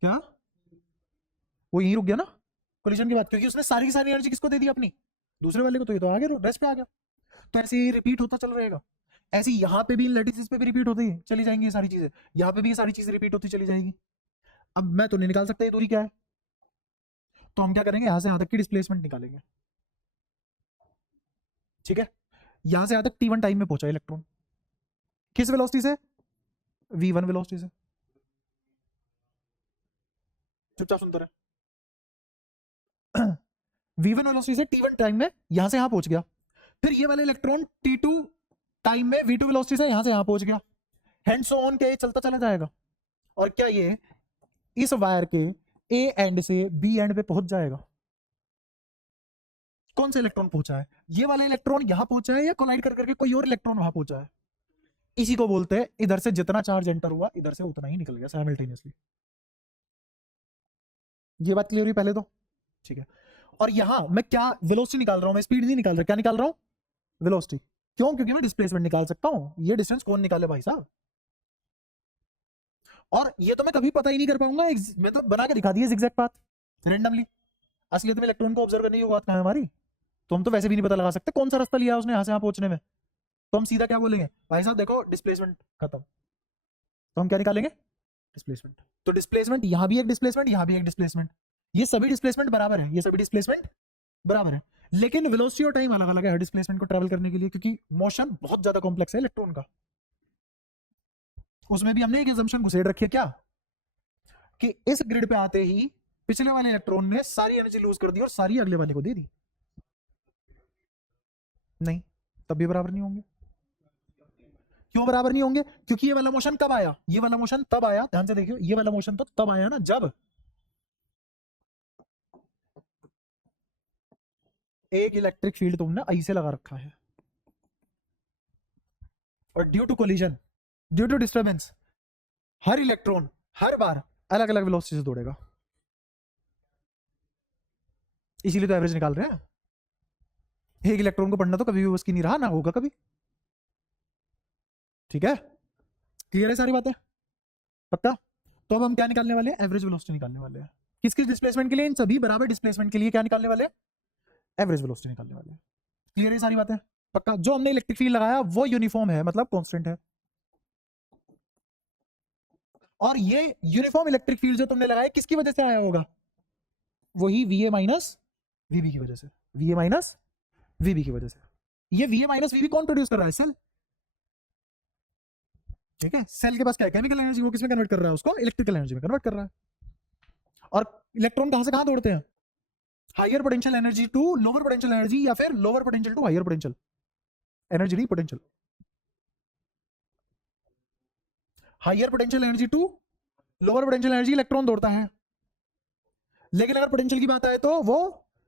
क्या वो यहीं रुक गया ना कोलिजन के बाद, क्योंकि उसने सारी की सारी एनर्जी किसको दे दी? अपनी, दूसरे वाले को। तो ये तो आगे रेस्ट पे आ गया, तो ऐसे ही रिपीट होता चल रहेगा। ऐसे यहाँ पे भी इन लैटिसेस पे भी रिपीट होती चली जाएंगी ये सारी चीजें, यहाँ पे भी ये सारी चीजें रिपीट होती चली जाएगी। अब मैं तो नहीं निकाल सकता ये दूरी क्या है, तो हम क्या करेंगे, यहां से यहां तक की डिस्प्लेसमेंट निकालेंगे। ठीक है, यहां से यहां तक t1 टाइम में पहुंचा इलेक्ट्रॉन, किस वेलोसिटी से? v1 वेलोसिटी से। चुपचाप सुनते रहे। v1 वेलोसिटी से t1 टाइम में यहां से यहां पहुंच गया, फिर ये वाला इलेक्ट्रॉन t2 टाइम में v2 वेलोसिटी से यहां से यहां पहुंच गया, हैंड सो ऑन के चलता चला जाएगा। और क्या ये इस वायर के ए एंड से बी एंड पे पहुंच जाएगा? कौन सा इलेक्ट्रॉन पहुंचा है? ये वाला इलेक्ट्रॉन यहां पहुंचा है, या कोलाइड कर करके कोई और इलेक्ट्रॉन वहां पहुंचा है? इसी को बोलते हैं इधर से जितना चार्ज एंटर हुआ इधर से उतना ही निकल गया साइमल्टेनियसली। ये बात क्लियर हुई पहले तो? ठीक है। और यहां मैं क्या वेलोसिटी निकाल रहा हूं, मैं स्पीड नहीं निकाल रहा, क्या निकाल रहा हूं? वेलोसिटी। क्यों? क्योंकि मैं डिस्प्लेसमेंट निकाल सकता हूं, ये डिस्टेंस कौन निकाले भाई साहब? और ये तो मैं कभी पता ही नहीं कर पाऊंगा, मैं तो बना के दिखा दिया zigzag पाथ रैंडमली। असलियत में इलेक्ट्रॉन को ऑब्जर्व करने की बात कहां है हमारी? तो हम तो वैसे भी नहीं पता लगा सकते कौन सा रास्ता लिया उसने यहां से यहां पहुंचने में। तो हम सीधा क्या बोलेंगे, भाई साहब देखो डिस्प्लेसमेंट खत्म, तो हम क्या निकालेंगे? डिस्प्लेसमेंट। तो डिस्प्लेसमेंट, यहां भी एक डिस्प्लेसमेंट, यहां भी एक डिस्प्लेसमेंट, ये सभी डिस्प्लेसमेंट बराबर है, ये सभी डिस्प्लेसमेंट बराबर है, लेकिन वेलोसिटी और टाइम अलग अलग है हर डिस्प्लेसमेंट को ट्रेवल करने के लिए, क्योंकि मोशन बहुत ज्यादा कॉम्प्लेक्स है इलेक्ट्रॉन का। उसमें भी हमने एक एजम्पशन घुसेड़ रखी है, क्या? कि इस ग्रिड पे आते ही पिछले वाले इलेक्ट्रॉन ने सारी एनर्जी लूज कर दी और सारी अगले वाले को दे दी। नहीं, तब भी बराबर नहीं होंगे। क्यों बराबर नहीं होंगे? क्योंकि ये वाला मोशन कब आया? ये वाला मोशन तब आया, ध्यान से देखियो, ये वाला मोशन तो तब आया ना जब एक इलेक्ट्रिक फील्ड तुमने ऐसे लगा रखा है, और due to collision, due to disturbance, हर इलेक्ट्रॉन हर बार अलग अलग वेलोसिटी से दौड़ेगा, इसीलिए तो एवरेज निकाल रहे हैं। एक इलेक्ट्रॉन को पढ़ना तो कभी भी उसकी नहीं रहा, ना होगा कभी। ठीक है, क्लियर है सारी बातें? पक्का? तो अब हम क्या निकालने वाले हैं? एवरेज वेलोसिटी निकालने वाले हैं। किस किस डिस्प्लेसमेंट के लिए? इन सभी बराबर डिस्प्लेसमेंट के लिए क्या निकालने वाले हैं? एवरेज वेलोसिटी निकालने वाले हैं। क्लियर है सारी बातें? पक्का? जो हमने इलेक्ट्रिक फील्ड लगाया वो यूनिफॉर्म है, मतलब कांस्टेंट है, और ये यूनिफॉर्म इलेक्ट्रिक फील्ड जो तुमने लगाया किसकी वजह से आया होगा? वही वीए माइनस वीबी की वजह से, वीए माइनस वीबी की वजह से। ये वीए माइनस वीबी कौन प्रोड्यूस कर रहा है? सेल। ठीक है, सेल के पास क्या है? केमिकल एनर्जी, वो किसमें कन्वर्ट कर रहा है? उसको इलेक्ट्रिकल एनर्जी में कन्वर्ट कर रहा है। और इलेक्ट्रॉन कहां से कहां दौड़ते हैं? Higher potential energy to lower potential energy, या फिर lower potential to higher potential energy, नहीं potential, higher potential energy to lower potential energy electron दौड़ता है। लेकिन अगर पोटेंशियल की बात आए तो वो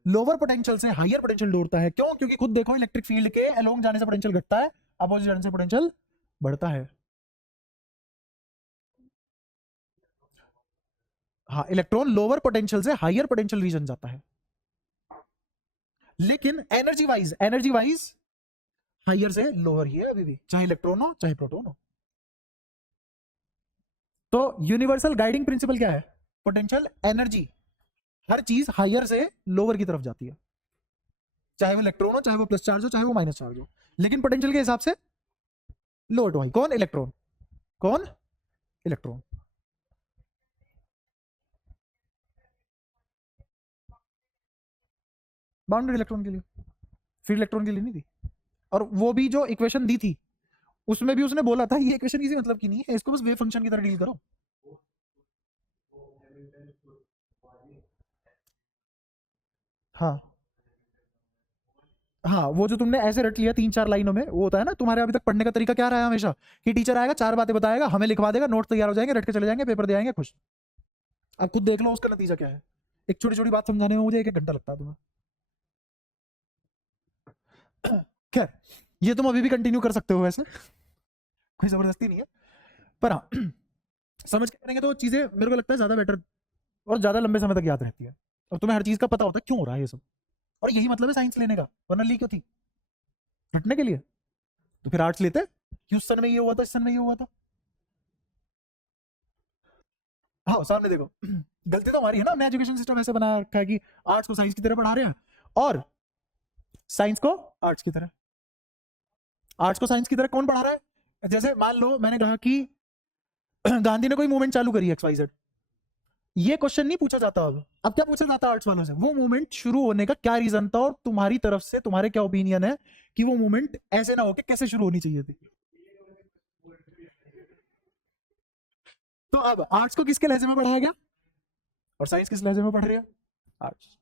लोअर पोटेंशियल से हायर पोटेंशियल दौड़ता है। क्यों? क्योंकि खुद देखो इलेक्ट्रिक फील्ड के अलोंग जाने से पोटेंशियल घटता है, अपोजिट जाने से पोटेंशियल बढ़ता है। हाँ, इलेक्ट्रॉन लोअर पोटेंशियल से हायर पोटेंशियल रीजन जाता है, लेकिन एनर्जी वाइज हायर से लोअर ही है अभी भी, चाहे इलेक्ट्रॉन हो चाहे प्रोटॉन हो। तो यूनिवर्सल गाइडिंग प्रिंसिपल क्या है? पोटेंशियल एनर्जी, हर चीज हायर से लोअर की तरफ जाती है, चाहे वो इलेक्ट्रॉन हो, चाहे वो प्लस चार्ज हो, चाहे वो माइनस चार्ज हो, लेकिन पोटेंशियल के हिसाब से लोअर टू हाई। कौन? इलेक्ट्रॉन। कौन? इलेक्ट्रॉन। बाउंड्री इलेक्ट्रॉन के लिए, फ्री इलेक्ट्रॉन के लिए नहीं थी। और वो भी जो इक्वेशन दी थी उसमें भी उसने बोला था ये इक्वेशन इसी मतलब की नहीं है, इसको बस वेव फंक्शन की तरह डील करो। हाँ, हाँ, वो जो तुमने ऐसे रट लिया 3-4 लाइनों में, वो होता है ना तुम्हारे अभी तक पढ़ने का तरीका क्या रहा है हमेशा, कि टीचर आएगा 4 बातें बताएगा, हमें लिखवा देगा, नोट तैयार हो जाएंगे, रट के चले जाएंगे, पेपर दे आएंगे, खुश। अब खुद देख लो उसका नतीजा क्या है। एक छोटी छोटी बात समझाने में मुझे 1-1 घंटा लगता है तुम्हें। खैर, ये तुम अभी भी कंटिन्यू कर सकते हो वैसे, कोई जबरदस्ती नहीं है, पर हाँ समझ के करेंगे तो चीजें मेरे को लगता है ज्यादा बेटर और ज्यादा लंबे समय तक याद रहती है, और तुम्हें हर चीज का पता होता है क्यों हो रहा है ये सब। और यही मतलब है साइंस लेने का, वरना ली क्यों थी, रटने के लिए। तो फिर आर्ट्स लेते कि उस सन में ये हुआ था, इस सन में ये हुआ था। हाँ सामने देखो, गलती तो हमारी है ना, हमने एजुकेशन सिस्टम ऐसे बना रखा है कि आर्ट्स को साइंस की तरह पढ़ा रहे हैं और साइंस को आर्ट्स की तरह। आर्ट्स को साइंस की तरह कौन पढ़ा रहा है? जैसे मान लो मैंने कहा कि गांधी ने कोई मूवमेंट चालू करी XYZ, ये क्वेश्चन नहीं पूछा जाता। अब क्या पूछा जाता है आर्ट्स वालों से, वो मूवमेंट शुरू होने का क्या रीजन था और तुम्हारी तरफ से तुम्हारे क्या ओपिनियन है कि वो मूवमेंट ऐसे ना होके कैसे शुरू होनी चाहिए थी। तो अब आर्ट्स को किसके लहजे में पढ़ाया गया और साइंस किस लहजे में पढ़ रही है? आर्ट्स।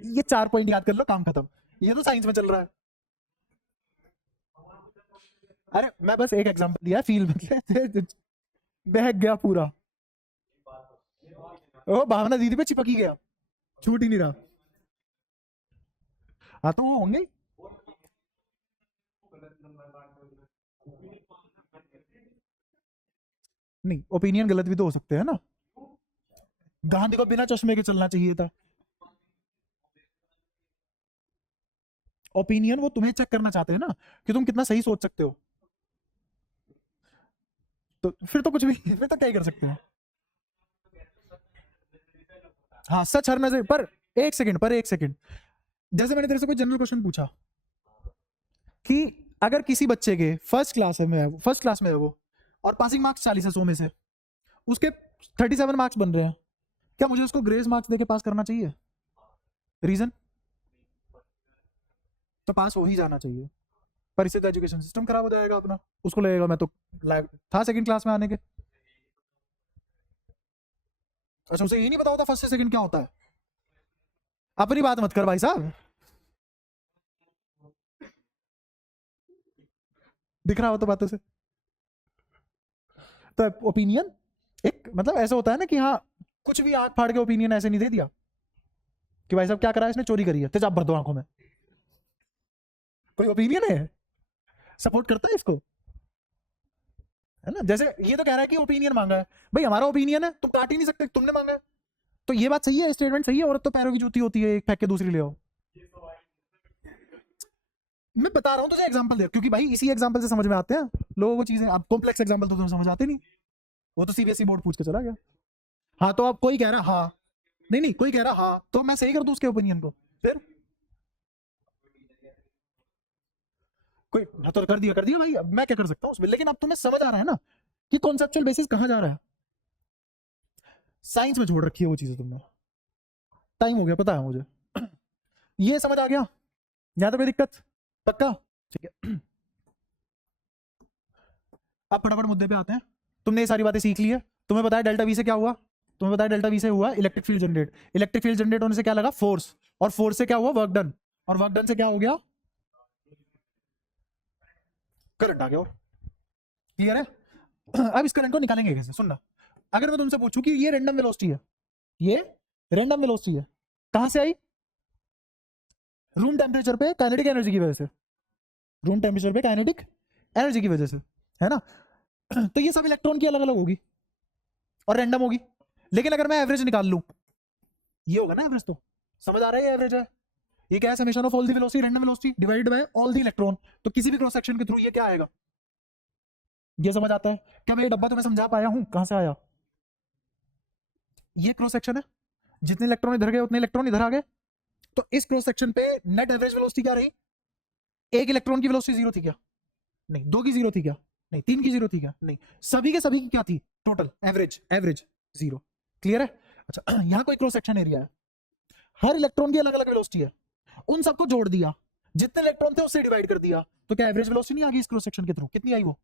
ये 4 पॉइंट याद कर लो, काम खत्म। ये तो साइंस में चल रहा है। अरे मैं बस एक एग्जांपल दिया, फील मतलब बहक गया पूरा। ओ भावना दीदी पे चिपक ही गया, छूट ही नहीं रहा। हाँ तो वो होंगे। नहीं, ओपिनियन गलत भी तो हो सकते हैं ना। गांधी को बिना चश्मे के चलना चाहिए था। ओपिनियन वो तुम्हें चेक करना चाहते हैं ना कि तुम कितना सही सोच सकते हो। तो फिर तो कुछ भी फिर तो क्या ही कर सकते हो। हाँ सच हर नजर पर, एक सेकंड, जैसे मैंने तेरे से कोई जनरल क्वेश्चन पूछा कि अगर किसी बच्चे के फर्स्ट क्लास में है वो, और पासिंग मार्क्स 40 है 100 में से, उसके 37 मार्क्स बन रहे हैं, क्या मुझे उसको ग्रेस मार्क्स देके पास करना चाहिए? रीजन? तो पास हो ही जाना चाहिए, पर इससे तो एजुकेशन सिस्टम खराब हो जाएगा अपना। उसको लगेगा मैं तो लायक था सेकंड क्लास में आने के। अच्छा उसे ये नहीं पता होता फर्स्ट से सेकंड क्या होता है? अपनी बात मत कर भाई साहब, दिख रहा हो तो बातों से। तो ओपिनियन एक मतलब ऐसा होता है ना कि हाँ, कुछ भी आंख फाड़ के ओपिनियन ऐसे नहीं दे दिया कि भाई साहब क्या करा है इसने, चोरी करी है, तेजाब भर दो आंखों में। कोई ओपिनियन है सपोर्ट करता है इसको? है ना, जैसे ये तो कह रहा है कि ओपिनियन मांगा है, भाई हमारा ओपिनियन है, तुम काट ही नहीं सकते, तुमने मांगा है। तो ये बात सही है, स्टेटमेंट सही है, औरत तो पैरों की जूती होती है, एक फेंक के दूसरी ले आओ। मैं बता रहा हूँ तुझे एग्जांपल दे, क्योंकि भाई इसी एग्जांपल से समझ में आते हैं लोगों को चीजें। अब कॉम्प्लेक्स एग्जांपल तो तुम्हें समझ आते नहीं, वो तो सीबीएसई बोर्ड पूछ के चला गया। हाँ तो अब कोई कह रहा हाँ, नहीं नहीं कोई कह रहा हाँ, तो मैं सही कर दूं उसके ओपिनियन को, फिर कोई हाँ तो कर दिया भाई, अब मैं क्या कर सकता हूँ उसमें। लेकिन अब तुम्हें समझ आ रहा है ना कि कॉन्सेप्चुअल बेसिस कहाँ जा रहा है। साइंस में छोड़ रखी है वो चीजें तुमने, टाइम हो गया पता है मुझे। ये समझ आ गया, यहाँ तो कोई दिक्कत? पक्का? ठीक है, अब फटाफट मुद्दे पे आते हैं। तुमने ये सारी बातें सीख ली है, तुम्हें बताया डेल्टा वी से क्या हुआ, तुम्हें बताया डेल्टा वी से हुआ electric field generate, electric field generate होने से क्या लगा, फोर्स, और फोर्स से क्या हुआ, वर्क डन, और वर्क डन से क्या हो गया, करंट आ गया। और क्लियर है? अब इस करंट को निकालेंगे कैसे, सुनना। अगर मैं तुमसे पूछूं कि ये रैंडम वेलोसिटी है, ये रैंडम वेलोसिटी है, कहां से आई? रूम टेम्परेचर पे काइनेटिक एनर्जी की वजह से, रूम टेम्परेचर पे काइनेटिक एनर्जी की वजह से, है ना? तो ये सब इलेक्ट्रॉन की अलग अलग होगी और रैंडम होगी। लेकिन अगर मैं एवरेज निकाल लूं, ये होगा ना एवरेज, तो समझ आ रहा है ये एवरेज है। ये क्या है, summation of all the velocity random velocity divided by all the electron. तो किसी भी क्रॉस सेक्शन के थ्रू ये क्या आएगा, ये समझ आता है? क्या मैं ये डब्बा तुम्हें समझा पाया हूं कहां से आया? ये क्रॉस सेक्शन है, जितने इलेक्ट्रॉन इधर गए उतने इलेक्ट्रॉन इधर आ गए। तो इस क्रॉस सेक्शन पे नेट एवरेज वेलोसिटी क्या रही? एक इलेक्ट्रॉन की वेलोसिटी 0 थी क्या? नहीं। 2 की 0 थी क्या? नहीं। 3 की 0 थी क्या? नहीं। सभी के सभी की क्या थी टोटल? Average, average 0। क्लियर है? अच्छा यहाँ कोई क्रॉस सेक्शन एरिया है, हर इलेक्ट्रॉन की अलग अलग वेलोसिटी है, उन सबको जोड़ दिया, जितने इलेक्ट्रॉन थे उससे डिवाइड कर दिया, तो क्या एवरेज वेलोसिटी नहीं आ गई इस क्रॉस सेक्शन के थ्रू? कितनी आई वो?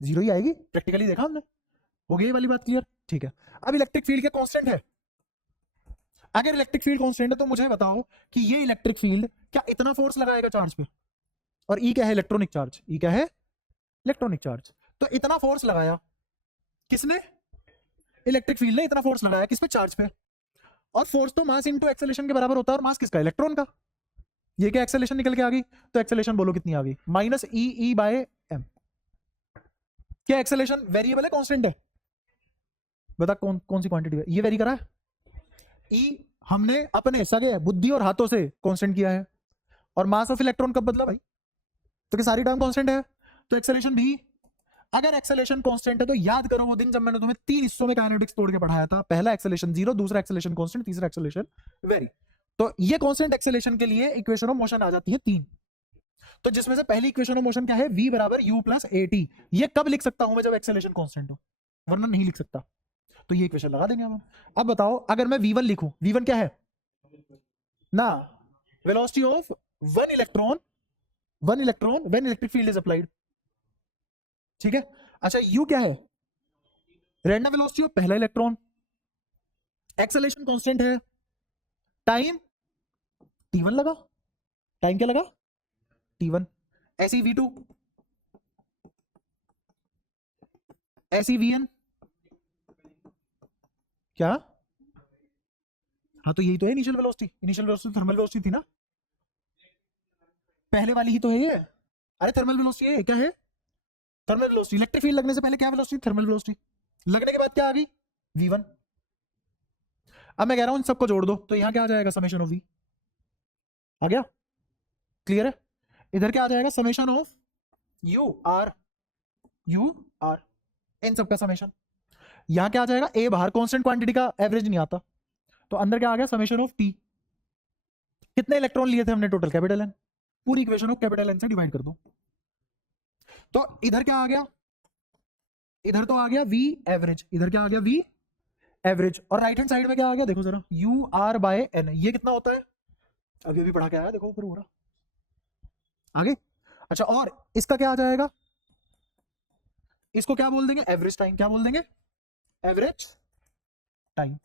0 ही आएगी, प्रैक्टिकली देखा हमने। हो गई वाली बात क्लियर? ठीक है। अब इलेक्ट्रिक फील्ड क्या कांस्टेंट है? अगर इलेक्ट्रिक फील्ड कांस्टेंट है तो मुझे बताओ कि ये इलेक्ट्रिक फील्ड क्या इतना फोर्स लगाएगा चार्ज पे, और ई क्या है, इलेक्ट्रॉनिक चार्ज, ई क्या है, इलेक्ट्रॉनिक चार्ज। तो इतना फोर्स लगाया किसने, इलेक्ट्रिक फील्ड ने इतना फोर्स लगाया किस पे, चार्ज पे। और फोर्स तो मास इंटू एक्सेलरेशन के बराबर होता है, और मास किसका, इलेक्ट्रॉन का। ये क्या एक्सेलरेशन निकल के आ गई, तो एक्सेलरेशन बोलो कितनी आ गई, minus e E by m. क्या एक्सेलरेशन वेरिएबल है कांस्टेंट है, बता कौन कौन सी क्वांटिटी है, ये वेरी करा है। ई हमने अपने सगे बुद्धि और हाथों से कांस्टेंट किया है, और मास ऑफ इलेक्ट्रॉन कब बदला भाई, तो कि सारी टर्म कांस्टेंट है, तो एक्सेलरेशन भी। अगर एक्सेलरेशन कांस्टेंट है तो याद करो वो दिन जब मैंने तुम्हें 3 हिस्सों में काइनेटिक्स तोड़ के पढ़ाया था, पहला एक्सेलरेशन 0, दूसरा एक्सेलरेशन कांस्टेंट, तीसरा एक्सेलरेशन वेरी। तो ये कांस्टेंट एक्सेलरेशन के लिए इक्वेशन ऑफ मोशन आ जाती है 3। तो जिसमें से पहली इक्वेशन ऑफ मोशन क्या है, v बराबर u प्लस at। ये कब लिख सकता हूं मैं, जब एक्सेलरेशन कांस्टेंट हो, वरना नहीं लिख सकता। तो ये इक्वेशन लगा देंगे हम। अब बताओ अगर मैं v1 लिखूं, v1 क्या है ना, velocity of one electron when electric field is applied, ठीक है। अच्छा u क्या है, रैंडम वेलोसिटी ऑफ पहला इलेक्ट्रॉन, एक्सेलरेशन कांस्टेंट है, टाइम t1 लगा, टाइम क्या लगा t1, ऐसी v2, ऐसी vn, क्या, हाँ तो यही तो है इनिशियल वेलोसिटी थर्मल वेलोसिटी थी ना, पहले वाली ही तो है ये। अरे थर्मल वेलोसिटी है, क्या है, थर्मल वेलोसिटी। इलेक्ट्रिक फील्ड लगने से पहले क्या वेलोसिटी, थर्मल वेलोसिटी, लगने के बाद क्या आ गई, v1। अब मैं कह रहा हूं इन सबको जोड़ दो, तो यहां क्या आ जाएगा, समेशन ऑफ v आ गया, क्लियर है। इधर क्या आ जाएगा, समेशन ऑफ यू आर इन सबका समेशन। यहां क्या आ जाएगा, ए बाहर कांस्टेंट क्वांटिटी का एवरेज नहीं आता, तो अंदर क्या आ गया, समेशन ऑफ टी। कितने इलेक्ट्रॉन लिए थे हमने टोटल, कैपिटल एन, पूरी इक्वेशन को कैपिटल एन से डिवाइड कर दो। तो इधर क्या आ गया, इधर तो आ गया वी एवरेज, इधर क्या आ गया, वी एवरेज, और राइट हैंड साइड में क्या आ गया, देखो जरा, यू आर बाय एन। ये कितना होता है, अभी अभी पढ़ा के आया, देखो ऊपर पूरा आगे। अच्छा और इसका क्या आ जाएगा, इसको क्या बोल देंगे, एवरेज टाइम, क्या बोल देंगे, एवरेज टाइम,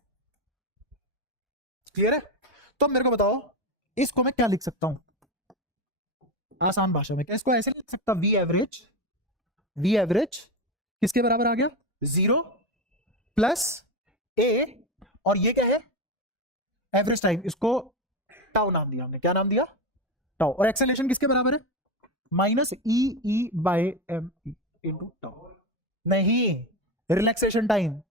क्लियर है। तो मेरे को बताओ इसको मैं क्या लिख सकता हूं आसान भाषा में, क्या इसको ऐसे लिख सकता, वी एवरेज किसके बराबर आ गया, 0 प्लस ए, और ये क्या है, एवरेज टाइम, इसको टाउ नाम दिया हमने, क्या नाम दिया, टाउ। और एक्सेलरेशन किसके बराबर है, minus e E by m e into tau. नहीं, रिलैक्सेशन टाइम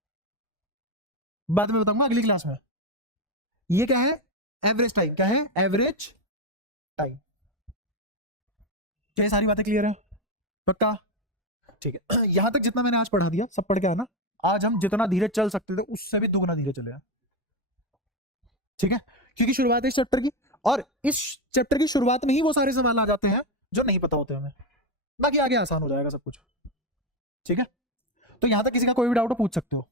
बाद में बताऊंगा अगली क्लास में। ये क्या है, एवरेज टाइम, क्या है, एवरेज टाइम। क्या सारी बातें क्लियर है, पक्का, ठीक है। यहां तक जितना मैंने आज पढ़ा दिया सब पढ़ के आना। आज हम जितना धीरे चल सकते थे उससे भी दुगना धीरे चले, ठीक है, क्योंकि शुरुआत है इस चैप्टर की, और इस चैप्टर की शुरुआत में ही वो सारे सवाल आ जाते हैं जो नहीं पता होते हमें, बाकी आगे आसान हो जाएगा सब कुछ, ठीक है। तो यहां तक किसी का कोई भी डाउट हो पूछ सकते हो।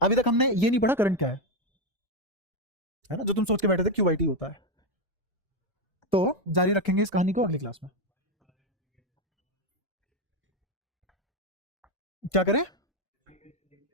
अभी तक हमने ये नहीं पढ़ा करंट क्या है ना, जो तुम सोच के बैठे थे क्यूआईटी होता है। तो जारी रखेंगे इस कहानी को अगली क्लास में, क्या करें।